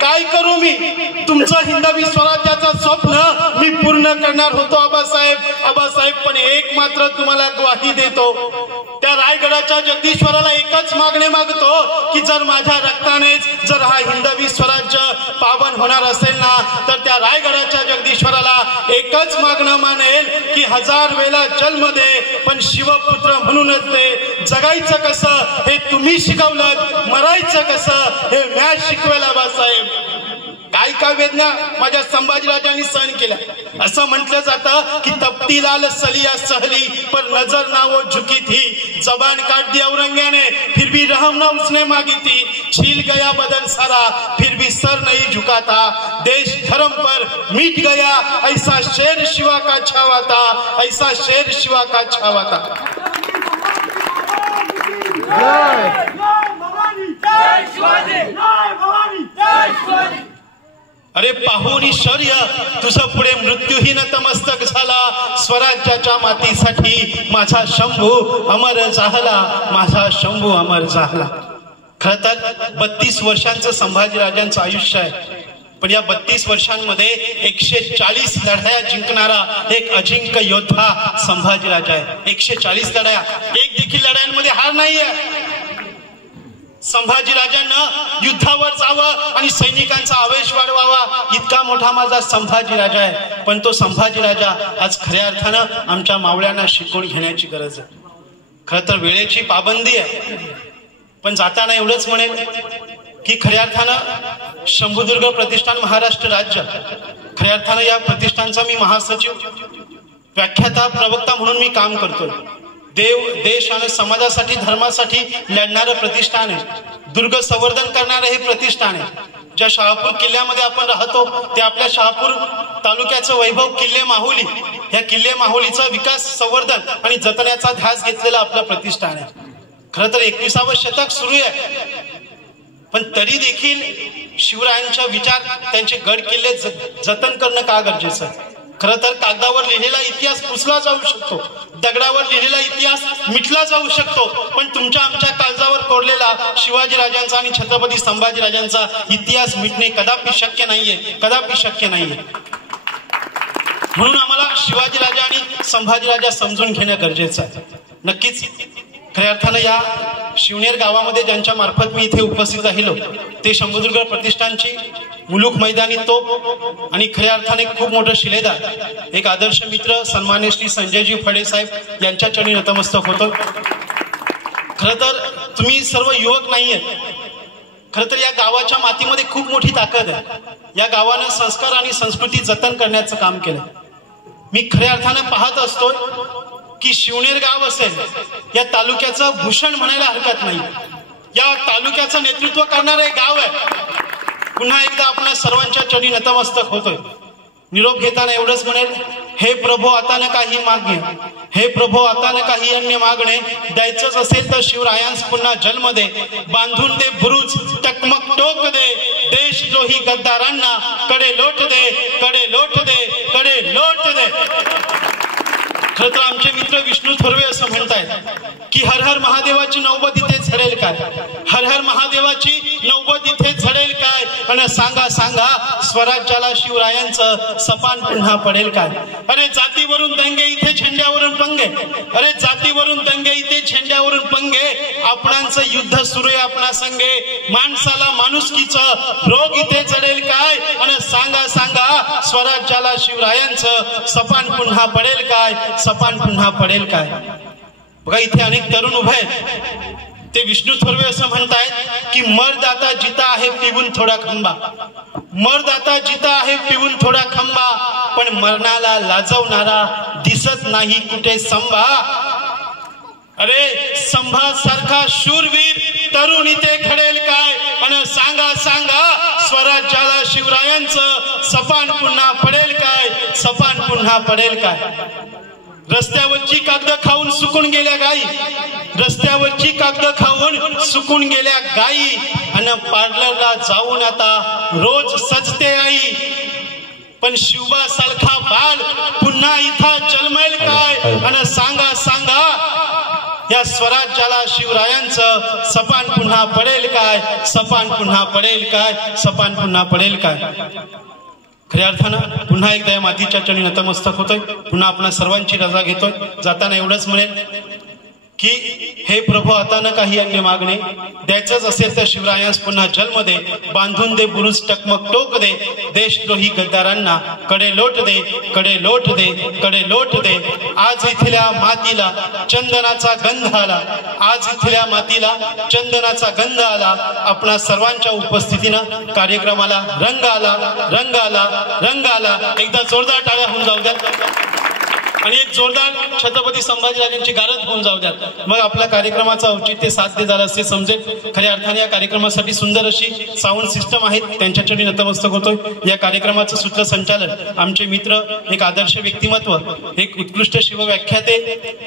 काय करू मी, तुमचं हिंदवी स्वराज्याचं स्वप्न मी पूर्ण करणार होतो आबासाहेब। आबासाहेब पण एक मात्र तुम्हाला ग्वाही देतो, त्या रायगडाच्या जगदीश्वराला एकच मागणे मागतो की जर माझ्या रक्तानेच जर हा हिंदवी स्वराज्य पावन होणार असेल ना, तर त्या रायगडाच्या जगदीश्वराला एकच मागणं मानेल की 1000 वेळा जन्म दे, पण शिवपुत्र म्हणूनच दे। जगायचं कसं हे तुम्ही शिकवलं, मरायचं कसं हे मॅच शिकवेल आबासाहेब। काय काय वेदना माझ्या संभाजीराजांनी सहन केल्या। असं म्हटलं जातं की तपती लाल सलिया सहली पर नजर ना वो झुकी थी, जबान काट दी औरंग्या ने फिर भी रहम ना उसने मांगी थी, छील गया बदन सारा फिर भी सर नहीं झुका था, देश धर्म पर मिट गया ऐसा शेर शिवा का छावा था, ऐसा शेर शिवा का छावा था। अरे पाहुणी शौर्य तुझं पुढे मृत्यूही नतमस्तक झाला, स्वराज्याच्या मातीसाठी माझा शंभू अमर झाला, माझा शंभू अमर झाला। खरं तर 32 वर्षांचं संभाजीराजांचं आयुष्य आहे, पण या 32 वर्षांमध्ये 140 लढाया जिंकणारा एक अजिंक्य योद्धा संभाजीराजा आहे। 140 लढाया, एक देखील लढायांमध्ये हार नाहीये। संभाजीराजांना युद्धावर जावं आणि सैनिकांचा आवेश वाढवावा इतका मोठा माझा संभाजीराजा आहे, पण तो संभाजीराजा आज खऱ्या अर्थानं आमच्या मावळ्यांना शिकवून घेण्याची गरज आहे। खरं तर वेळेची पाबंदी आहे, पण जाताना एवढंच म्हणेल की खऱ्या अर्थानं शंभुदुर्ग प्रतिष्ठान महाराष्ट्र राज्य, खऱ्या अर्थानं या प्रतिष्ठानचा मी महासचिव, व्याख्याता, प्रवक्ता म्हणून मी काम करतोय। देव देश आणि समाजासाठी धर्मासाठी लढणारं प्रतिष्ठान आहे, दुर्ग संवर्धन करणारं हे प्रतिष्ठान आहे। ज्या शहापूर किल्ल्यामध्ये आपण राहतो ते आपल्या शहापूर तालुक्याचं वैभव किल्ले माहुली, या किल्ले माहुलीचा विकास, संवर्धन आणि जतनाचा ध्यास घेतलेलं आपलं प्रतिष्ठान आहे। खरं तर 21वे शतक सुरू आहे, पण तरी देखील शिवरायांचा विचार, त्यांचे गड किल्ले जतन करणं का गरजेचं आहे। खरं तर कागदावर लिहिलेला इतिहास पुसला जाऊ शकतो, दगडावर लिहिलेला इतिहास मिटला जाऊ शकतो, पण तुमच्या आमच्या काळजावर कोरलेला शिवाजीराजांचा आणि छत्रपती संभाजीराजांचा इतिहास मिटणे कदापि शक्य नाहीये, कदापि शक्य नाहीये। म्हणून आम्हाला शिवाजीराजा आणि संभाजीराजा समजून घेणं गरजेचं आहे. नक्कीच खऱ्या अर्थानं या शिवनेर गावामध्ये ज्यांच्या मार्फत मी इथे उपस्थित राहिलो ते शंभूदुर्ग प्रतिष्ठानची मुलूक मैदानी तोप आणि खऱ्या अर्थाने खूप मोठं शिलेदार एक आदर्श मित्र सन्मान्य श्री संजयजी फडे साहेब यांच्या चरणी नतमस्तक होतो. खरं तर तुम्ही सर्व युवक नाहीयेत. खरं तर या गावाच्या मातीमध्ये खूप मोठी ताकद आहे. या गावानं संस्कार आणि संस्कृती जतन करण्याचं काम केलं. मी खऱ्या अर्थानं पाहत असतो की शिवनेर गाव असेल या तालुक्याचं भूषण म्हणायला हरकत नाही. या तालुक्याचं नेतृत्व करणारे गाव आहे. पुन्हा एकदा आपल्या सर्वांच्या चरणी नतमस्तक होतोय. निरोप घेताना एवढंच म्हणेल, हे प्रभू आता न काही मागणे, हे प्रभू आता न काही अन्य मागणे, द्यायचंच असेल तर शिवरायांस पुन्हा जन्म दे, बांधून दे बुरुज टकमक टोक दे, देशद्रोही गद्दारांना कडे लोट दे, कडे लोट दे, कडे लोट दे. खरं तर आमचे मित्र विष्णू थोरवे असं म्हणतायत की हर हर महादेवाची नौबत इथे झडेल काय, हर हर महादेवाची नौबत इथे झडेल काय, आणि सांगा सांगा स्वराज्याला शिवरायांचं सपान पुन्हा पडेल काय. अरे जातीवरून दंगे इथे झेंड्यावरून पंगे, अरे जातीवरून दंगे इथे झेंड्यावरून पंगे, आपणांचं युद्ध सुरू आहे आपणा संगे, माणसाला माणुसकीचं रोग इथे चढेल काय, आणि सांगा सांगा स्वराज्याला शिवरायांचं सपान पुन्हा पडेल काय, सपान पुन्हा पडेल काय. बघा इथे अनेक तरुण उभे आहेत. ते विष्णू थोरवे असं म्हणतायत की मर्द आता जिता आहे पिऊन थोडा खंबा, मर्द आता जिता आहे पिऊन थोडा खंबा, पण मरणाला लाजवणारा दिसत नाही कुठे संभा. अरे संभा सारखा शूरवीर तरुण इथे घडेल काय, आणि सांगा सांगा स्वराज्याला शिवरायांचं सपान पुन्हा पडेल काय, सपान पुन्हा पडेल काय. रस्त्यावरची कागद खाऊन सुकून गेल्या गाई, रस्त्यावरची कागद खाऊन सुकून गेल्या गाई, आणि पार्लरला जाऊन आता रोज सजते आई, पण शिवबा सारखा बाळ पुन्हा इथं जन्मेल काय, आणि सांगा सांगा या स्वराज्याला शिवरायांचं सपान पुन्हा पडेल काय, सपान पुन्हा पडेल काय, सपान पुन्हा पडेल काय. खऱ्या अर्थानं पुन्हा एकदा या मातीच्या चरणी नतमस्तक होतोय. पुन्हा आपल्या सर्वांची रजा घेतोय. जाताना एवढंच म्हणेल की हे प्रभू आता न काही अन्य मागणे, द्यायचंच असेल तर शिवरायांस पुन्हा जन्म दे, बांधून दे बुरुज टकमक टोक दे, देशद्रोही गद्दारांना कडे लोट दे, कडे लोट दे, कडे लोट दे. आज इथल्या मातीला चंदनाचा गंध आला, आज इथल्या मातीला चंदनाचा गंध आला. आपणा सर्वांच्या उपस्थितीनं कार्यक्रमाला रंग आला, रंग आला, रंग आला. एकदा जोरदार टाळ्या होऊन जाऊ द्या आणि एक जोरदार छत्रपती संभाजीराजांची गारद होऊन जाऊ द्या. मग आपल्या कार्यक्रमाचं औचित्य साध्य झालं असे समजेल. खऱ्या अर्थाने या कार्यक्रमासाठी सुंदर अशी साऊंड सिस्टम आहे, त्यांच्या चरणी नतमस्तक होतोय. या कार्यक्रमाचं सूत्रसंचालन आमचे मित्र, एक आदर्श व्यक्तिमत्व, एक उत्कृष्ट शिवव्याख्याते,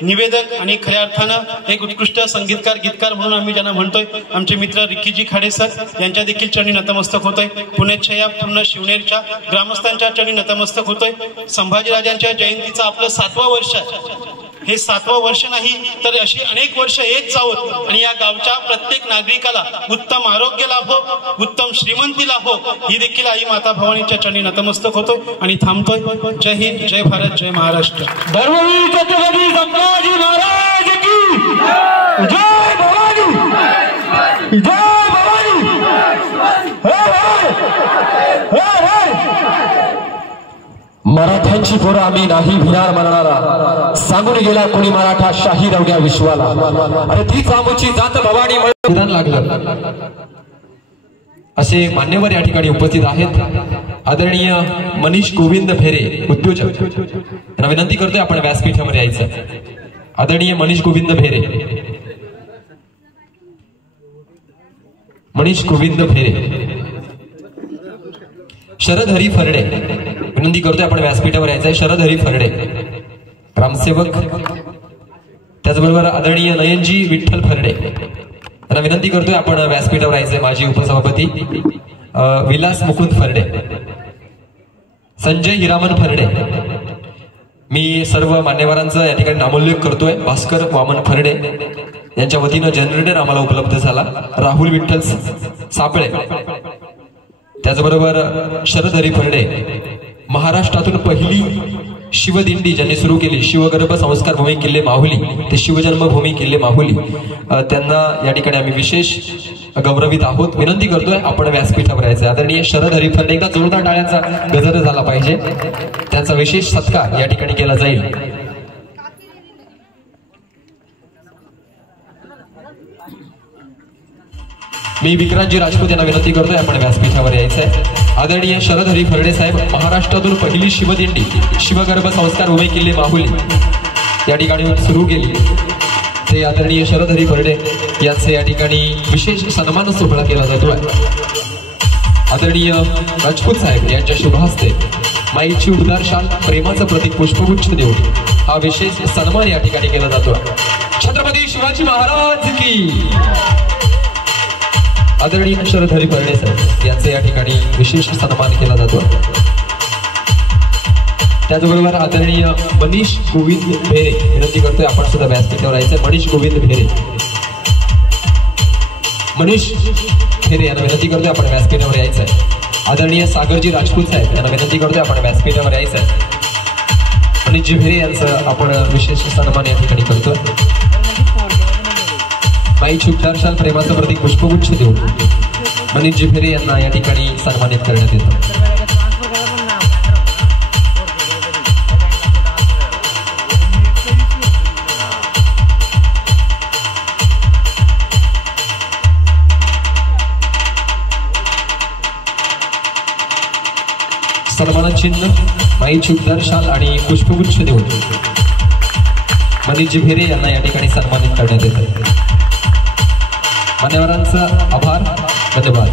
निवेदक आणि खऱ्या अर्थानं एक उत्कृष्ट संगीतकार गीतकार म्हणून आम्ही ज्यांना म्हणतोय आमचे मित्र रिक्कीजी खाडे सर यांच्या देखील चरणी नतमस्तक होतोय. पुण्याच्या या पूर्ण शिवनेरच्या ग्रामस्थांच्या चरणी नतमस्तक होतोय. संभाजीराजांच्या जयंतीचं आपलं 7वं वर्ष आहे. हे 7वं वर्ष नाही तर अशी अनेक वर्ष येत जावत आणि या गावच्या प्रत्येक नागरिकाला उत्तम आरोग्य लाभो, उत्तम श्रीमंती लाभो, ही देखील आई माता भवानीच्या चरणी नतमस्तक होतोय आणि थांबतोय. जय हिंद, जय भारत, जय महाराष्ट्र. धर्मवीर छत्रपती संभाजी महाराज की जय. भवानी जय, भवानी मराठ्यांची पोरं आम्ही नाही भिणार म्हणणारा, सांगून गेला कोणी मराठा शाही रवग्या विश्वाला. अरे तीच आमची जात भवानी विधान लागलं. असे मान्यवर या ठिकाणी उपस्थित आहेत. आदरणीय मनीष गोविंद फेरे उद्योजक यांना विनंती करतोय आपण व्यासपीठामध्ये यायचं. आदरणीय मनीष गोविंद फेरे, मनीष गोविंद फेरे. शरद हरी फरडे विनंती करतोय आपण व्यासपीठावर यायचंय. शरद हरी फरडे ग्रामसेवक, त्याचबरोबर आदरणीय नयनजी विठ्ठल फरडे यांना विनंती करतोय आपण व्यासपीठावर यायचंय. माजी उपसभापती विलास मुकुंद फरडे, संजय हिरामन फरडे. मी सर्व मान्यवरांचा या ठिकाणी नामोल्लेख करतोय. भास्कर वामन फरडे यांच्या वतीनं जनरेटर आम्हाला उपलब्ध झाला. राहुल विठ्ठल सापळे, त्याचबरोबर शरद हरी फरडे. महाराष्ट्रातून पहिली शिवदिंडी ज्यांनी सुरू केली, शिवगर्भ संस्कार भूमी किल्ले माहुली ते शिवजन्मभूमी किल्ले माहुली, त्यांना या ठिकाणी आम्ही विशेष गौरवित आहोत. विनंती करतोय आपण व्यासपीठावर यायचं. आदरणीय शरद हरिफंडे, एकदा जोरदार टाळ्यांचा गजर झाला पाहिजे. त्यांचा विशेष सत्कार या ठिकाणी केला जाईल. मी विक्रांतजी राजपूत यांना विनंती करतोय आपण व्यासपीठावर यायचंय. आदरणीय शरद हरिफंडे साहेब, महाराष्ट्रातून पहिली शिवदिंडी शिवगर्भ संस्कार भूमी किल्ले माहुली या ठिकाणी सुरू केली, ते आदरणीय शरद हरिफंडे यांचे या ठिकाणी विशेष सन्मान सोहळा केला जातोय. आदरणीय राजपूत साहेब यांच्या शुभ हस्ते माईची उद्गार शाल, प्रेमाचं प्रतीक पुष्पगुच्छ देऊन हा विशेष सन्मान या ठिकाणी केला जातोय. छत्रपती शिवाजी महाराज की. आदरणीय शरद हरिफंडे साहेब यांचे या ठिकाणी विशेष सन्मान केला जातो. त्याचबरोबर आदरणीय मनीष गोविंद भेरे, विनंती करतोय आपण सुद्धा व्यासपीठावर यायचंय. मनीष गोविंद भेरे, मनीष भेरे यांना विनंती करतोय आपण व्यासपीठावर यायचंय. आदरणीय सागरजी राजपूत साहेब यांना विनंती करतोय आपण व्यासपीठावर यायचंय. मनीषजी भेरे यांचं आपण विशेष सन्मान या ठिकाणी करतोय. माईची उद्गार शाल, प्रेमाचं प्रतीक पुष्पगुच्छ देऊन मनीषजी भेरे यांना या ठिकाणी सन्मानित करण्यात येतं. सन्मान चिन्ह, माईची उद्गार शाल आणि पुष्पगुच्छ देऊन मनीषजी भेरे यांना या ठिकाणी सन्मानित करण्यात येतं. मान्यवरांचा आभार, धन्यवाद.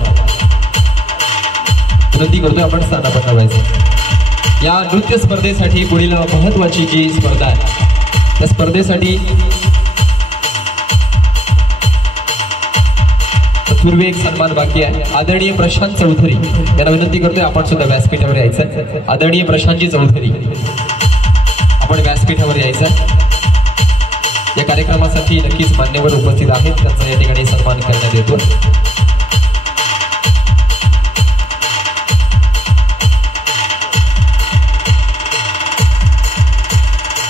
विनंती करतोय आपण स्थानापन्न व्हायचं. या नृत्य स्पर्धेसाठी पुढील महत्वाची जी स्पर्धा आहे, त्या स्पर्धेसाठी पूर्वी एक सन्मान बाकी आहे. आदरणीय प्रशांत चौधरी यांना विनंती करतोय आपण सुद्धा व्यासपीठावर यायचं. आदरणीय प्रशांतजी चौधरी, आपण व्यासपीठावर यायचं. या कार्यक्रमासाठी नक्कीच मान्यवर उपस्थित आहेत, त्यांचा या ठिकाणी सन्मान करण्यात येतो.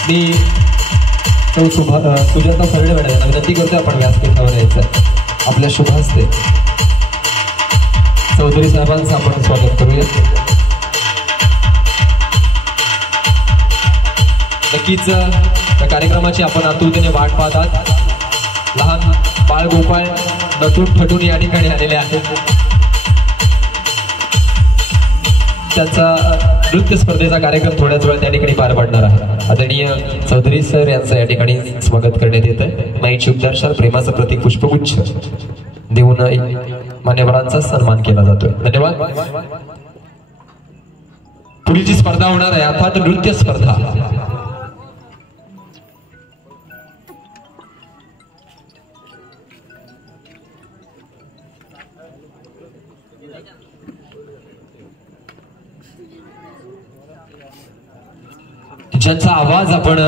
मी सुजाता फरडे मॅडम यांना विनंती करतोय आपण व्यासपीठावर यायचं. आपल्या शुभ हस्ते चौधरी साहेबांचं आपण स्वागत करूया. नक्कीच त्या कार्यक्रमाची आपण आतुरतेने वाट पाहतात. लहान बाळ गोपाळ नटून फटून या ठिकाणी आलेले आहेत. त्यांचा नृत्य स्पर्धेचा कार्यक्रम थोड्याच वेळात त्या ठिकाणी पार पडणार आहे. आदरणीय चौधरी सर यांचं या ठिकाणी स्वागत करण्यात येतं. माईची उद्गार शाल, प्रेमाचं प्रतीक पुष्पगुच्छ देऊन मान्यवरांचा सन्मान केला जातोय. धन्यवाद. पुढील जी स्पर्धा होणार आहे अर्थात नृत्य स्पर्धा. ज्यांचा आवाज आपण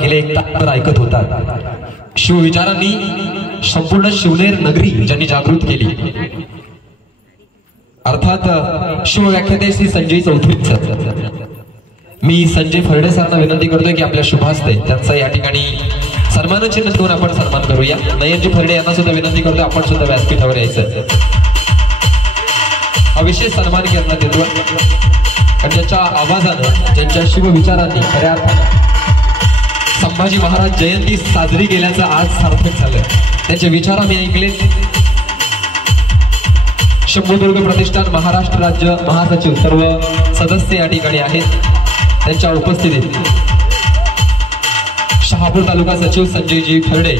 गेले एक तास ऐकत होतात, शिवविचारांनी संपूर्ण शिवनेर नगरी ज्यांनी जागृत केली, अर्थात शिवव्याख्याते श्री संजय चौधरी सर. मी संजय फरडे सरांना विनंती करतोय की आपल्या शुभ हस्ते त्यांचा या ठिकाणी सन्मान चिन्ह देऊन आपण सन्मान करूया. नयनजी फरडे यांना सुद्धा विनंती करतोय आपण सुद्धा व्यासपीठावर यायचं. हा विशेष सन्मान करण्यात येतो. आणि ज्यांच्या आवाजानं, ज्यांच्या शिवविचारांनी खऱ्या अर्थानं संभाजी महाराज जयंती साजरी केल्याचं आज सार्थक झालं. त्यांचे विचार आम्ही ऐकले. शंभूदुर्ग प्रतिष्ठान महाराष्ट्र राज्य महासचिव सर्व सदस्य या ठिकाणी आहेत. त्यांच्या उपस्थितीत शहापूर तालुका सचिव संजयजी फरडे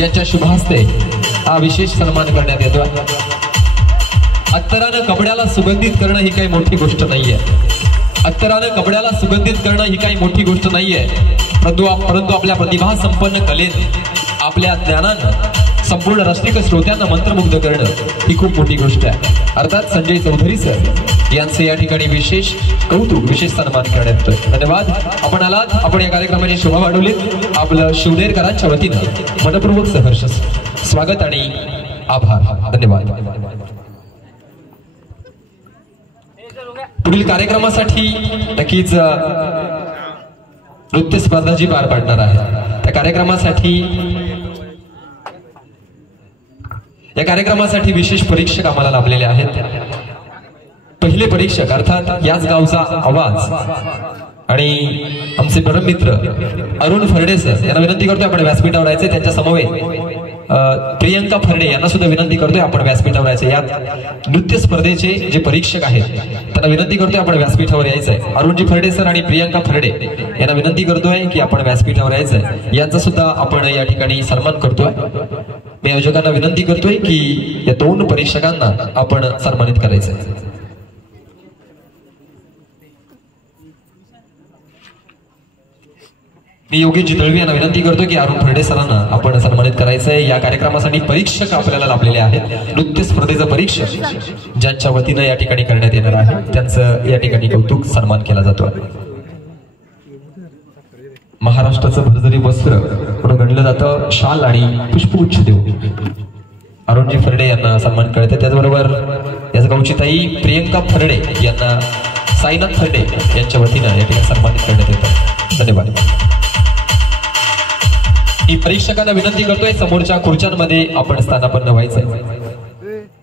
यांच्या शुभ हस्ते हा विशेष सन्मान करण्यात येतो. अत्तरानं कपड्याला सुगंधित करणं ही काही मोठी गोष्ट नाहीये. अत्तरानं कपड्याला सुगंधित करणं ही काही मोठी गोष्ट नाहीये. परंतु आपल्या प्रतिभा संपन्न कलेने, आपल्या ज्ञानानं संपूर्ण रसिक श्रोत्यांना मंत्रमुग्ध करणं ही खूप मोठी गोष्ट आहे. अर्थात संजय चौधरी सर यांचे या ठिकाणी विशेष कौतुक, विशेष सन्मान करण्यात येतोय. धन्यवाद. आपण आलात, आपण या कार्यक्रमाची शोभा वाढवली. आपलं शिवनेरकरांच्या वतीनं मनपूर्वक सहर्ष स्वागत आणि आभार. धन्यवाद. पुढील कार्यक्रमासाठी नक्कीच नृत्य स्पर्धा जी पार पाडणार आहे त्या कार्यक्रमासाठी विशेष परीक्षक आम्हाला लाभलेले आहेत. पहिले परीक्षक अर्थात याच गावचा आवाज आणि आमचे परम मित्र अरुण फरडे सर यांना विनंती करतोय आपण व्यासपीठावर यायचे. त्यांच्या समवेत प्रियंका फरडे यांना सुद्धा विनंती करतोय आपण व्यासपीठावर यायचे. यात नृत्य स्पर्धेचे जे परीक्षक आहेत त्यांना विनंती करतोय आपण व्यासपीठावर यायचंय. अरुणजी फरडे सर आणि प्रियंका फरडे यांना विनंती करतोय की आपण व्यासपीठावर यायचंय. यांचा सुद्धा आपण या ठिकाणी सन्मान करतोय. मी आयोजकांना विनंती करतोय की या दोन परीक्षकांना आपण सन्मानित करायचंय. मी योगेश दळवी यांना विनंती करतो की अरुण फरडे सरांना आपण सन्मानित करायचंय. या कार्यक्रमासाठी परीक्षक आपल्याला लाभलेले आहेत. नृत्य स्पर्धेचं परीक्षक ज्यांच्या वतीनं या ठिकाणी करण्यात येणार आहे त्यांचं या ठिकाणी कौतुक सन्मान केला जातो. महाराष्ट्राचं भरजरी वस्त्र म्हणून गणलं जातं शाल आणि पुष्पगुच्छ देऊन अरुणजी फरडे यांना सन्मान करते. त्याचबरोबर याच गावची ताई प्रियंका फरडे यांना साईनाथ फरडे यांच्या वतीनं या ठिकाणी सन्मानित करण्यात येतं. धन्यवाद. मी परीक्षकांना विनंती करतोय समोरच्या खुर्च्यांमध्ये आपण स्थानापन्न व्हायचंय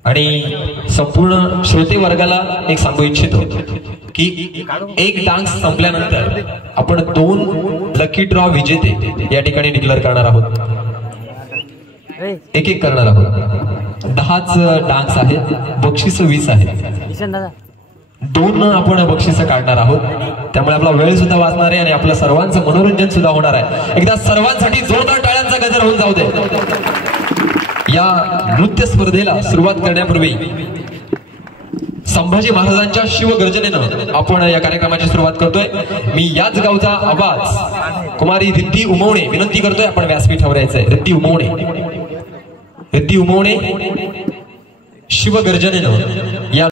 आणि संपूर्ण श्रोते वर्गाला एक सांगू इच्छितो की एक डान्स संपल्यानंतर आपण 2 लकी ड्रॉ विजेते या ठिकाणी डिक्लेअर करणार आहोत. एक करणार आहोत. 10च डान्स आहेत. बक्षीस 20 आहे. 2 आपण बक्षीस काढणार आहोत. त्यामुळे आपला वेळ सुद्धा वाचणार आहे आणि आपलं सर्वांचं मनोरंजन सुद्धा होणार आहे. एकदा सर्वांसाठी जोरदार टाळ्यांचा गजर होऊन जाऊ दे. या नृत्य स्पर्धेला सुरुवात करण्यापूर्वी संभाजी महाराजांच्या शिवगर्जनेनं आपण या कार्यक्रमाची सुरुवात करतोय. मी याच गावचा आवाज कुमारी रिद्धी उमवणे विनंती करतोय आपण व्यासपीठावर यायचंय. रिद्धी उमवणे शिवगर्जनेनं या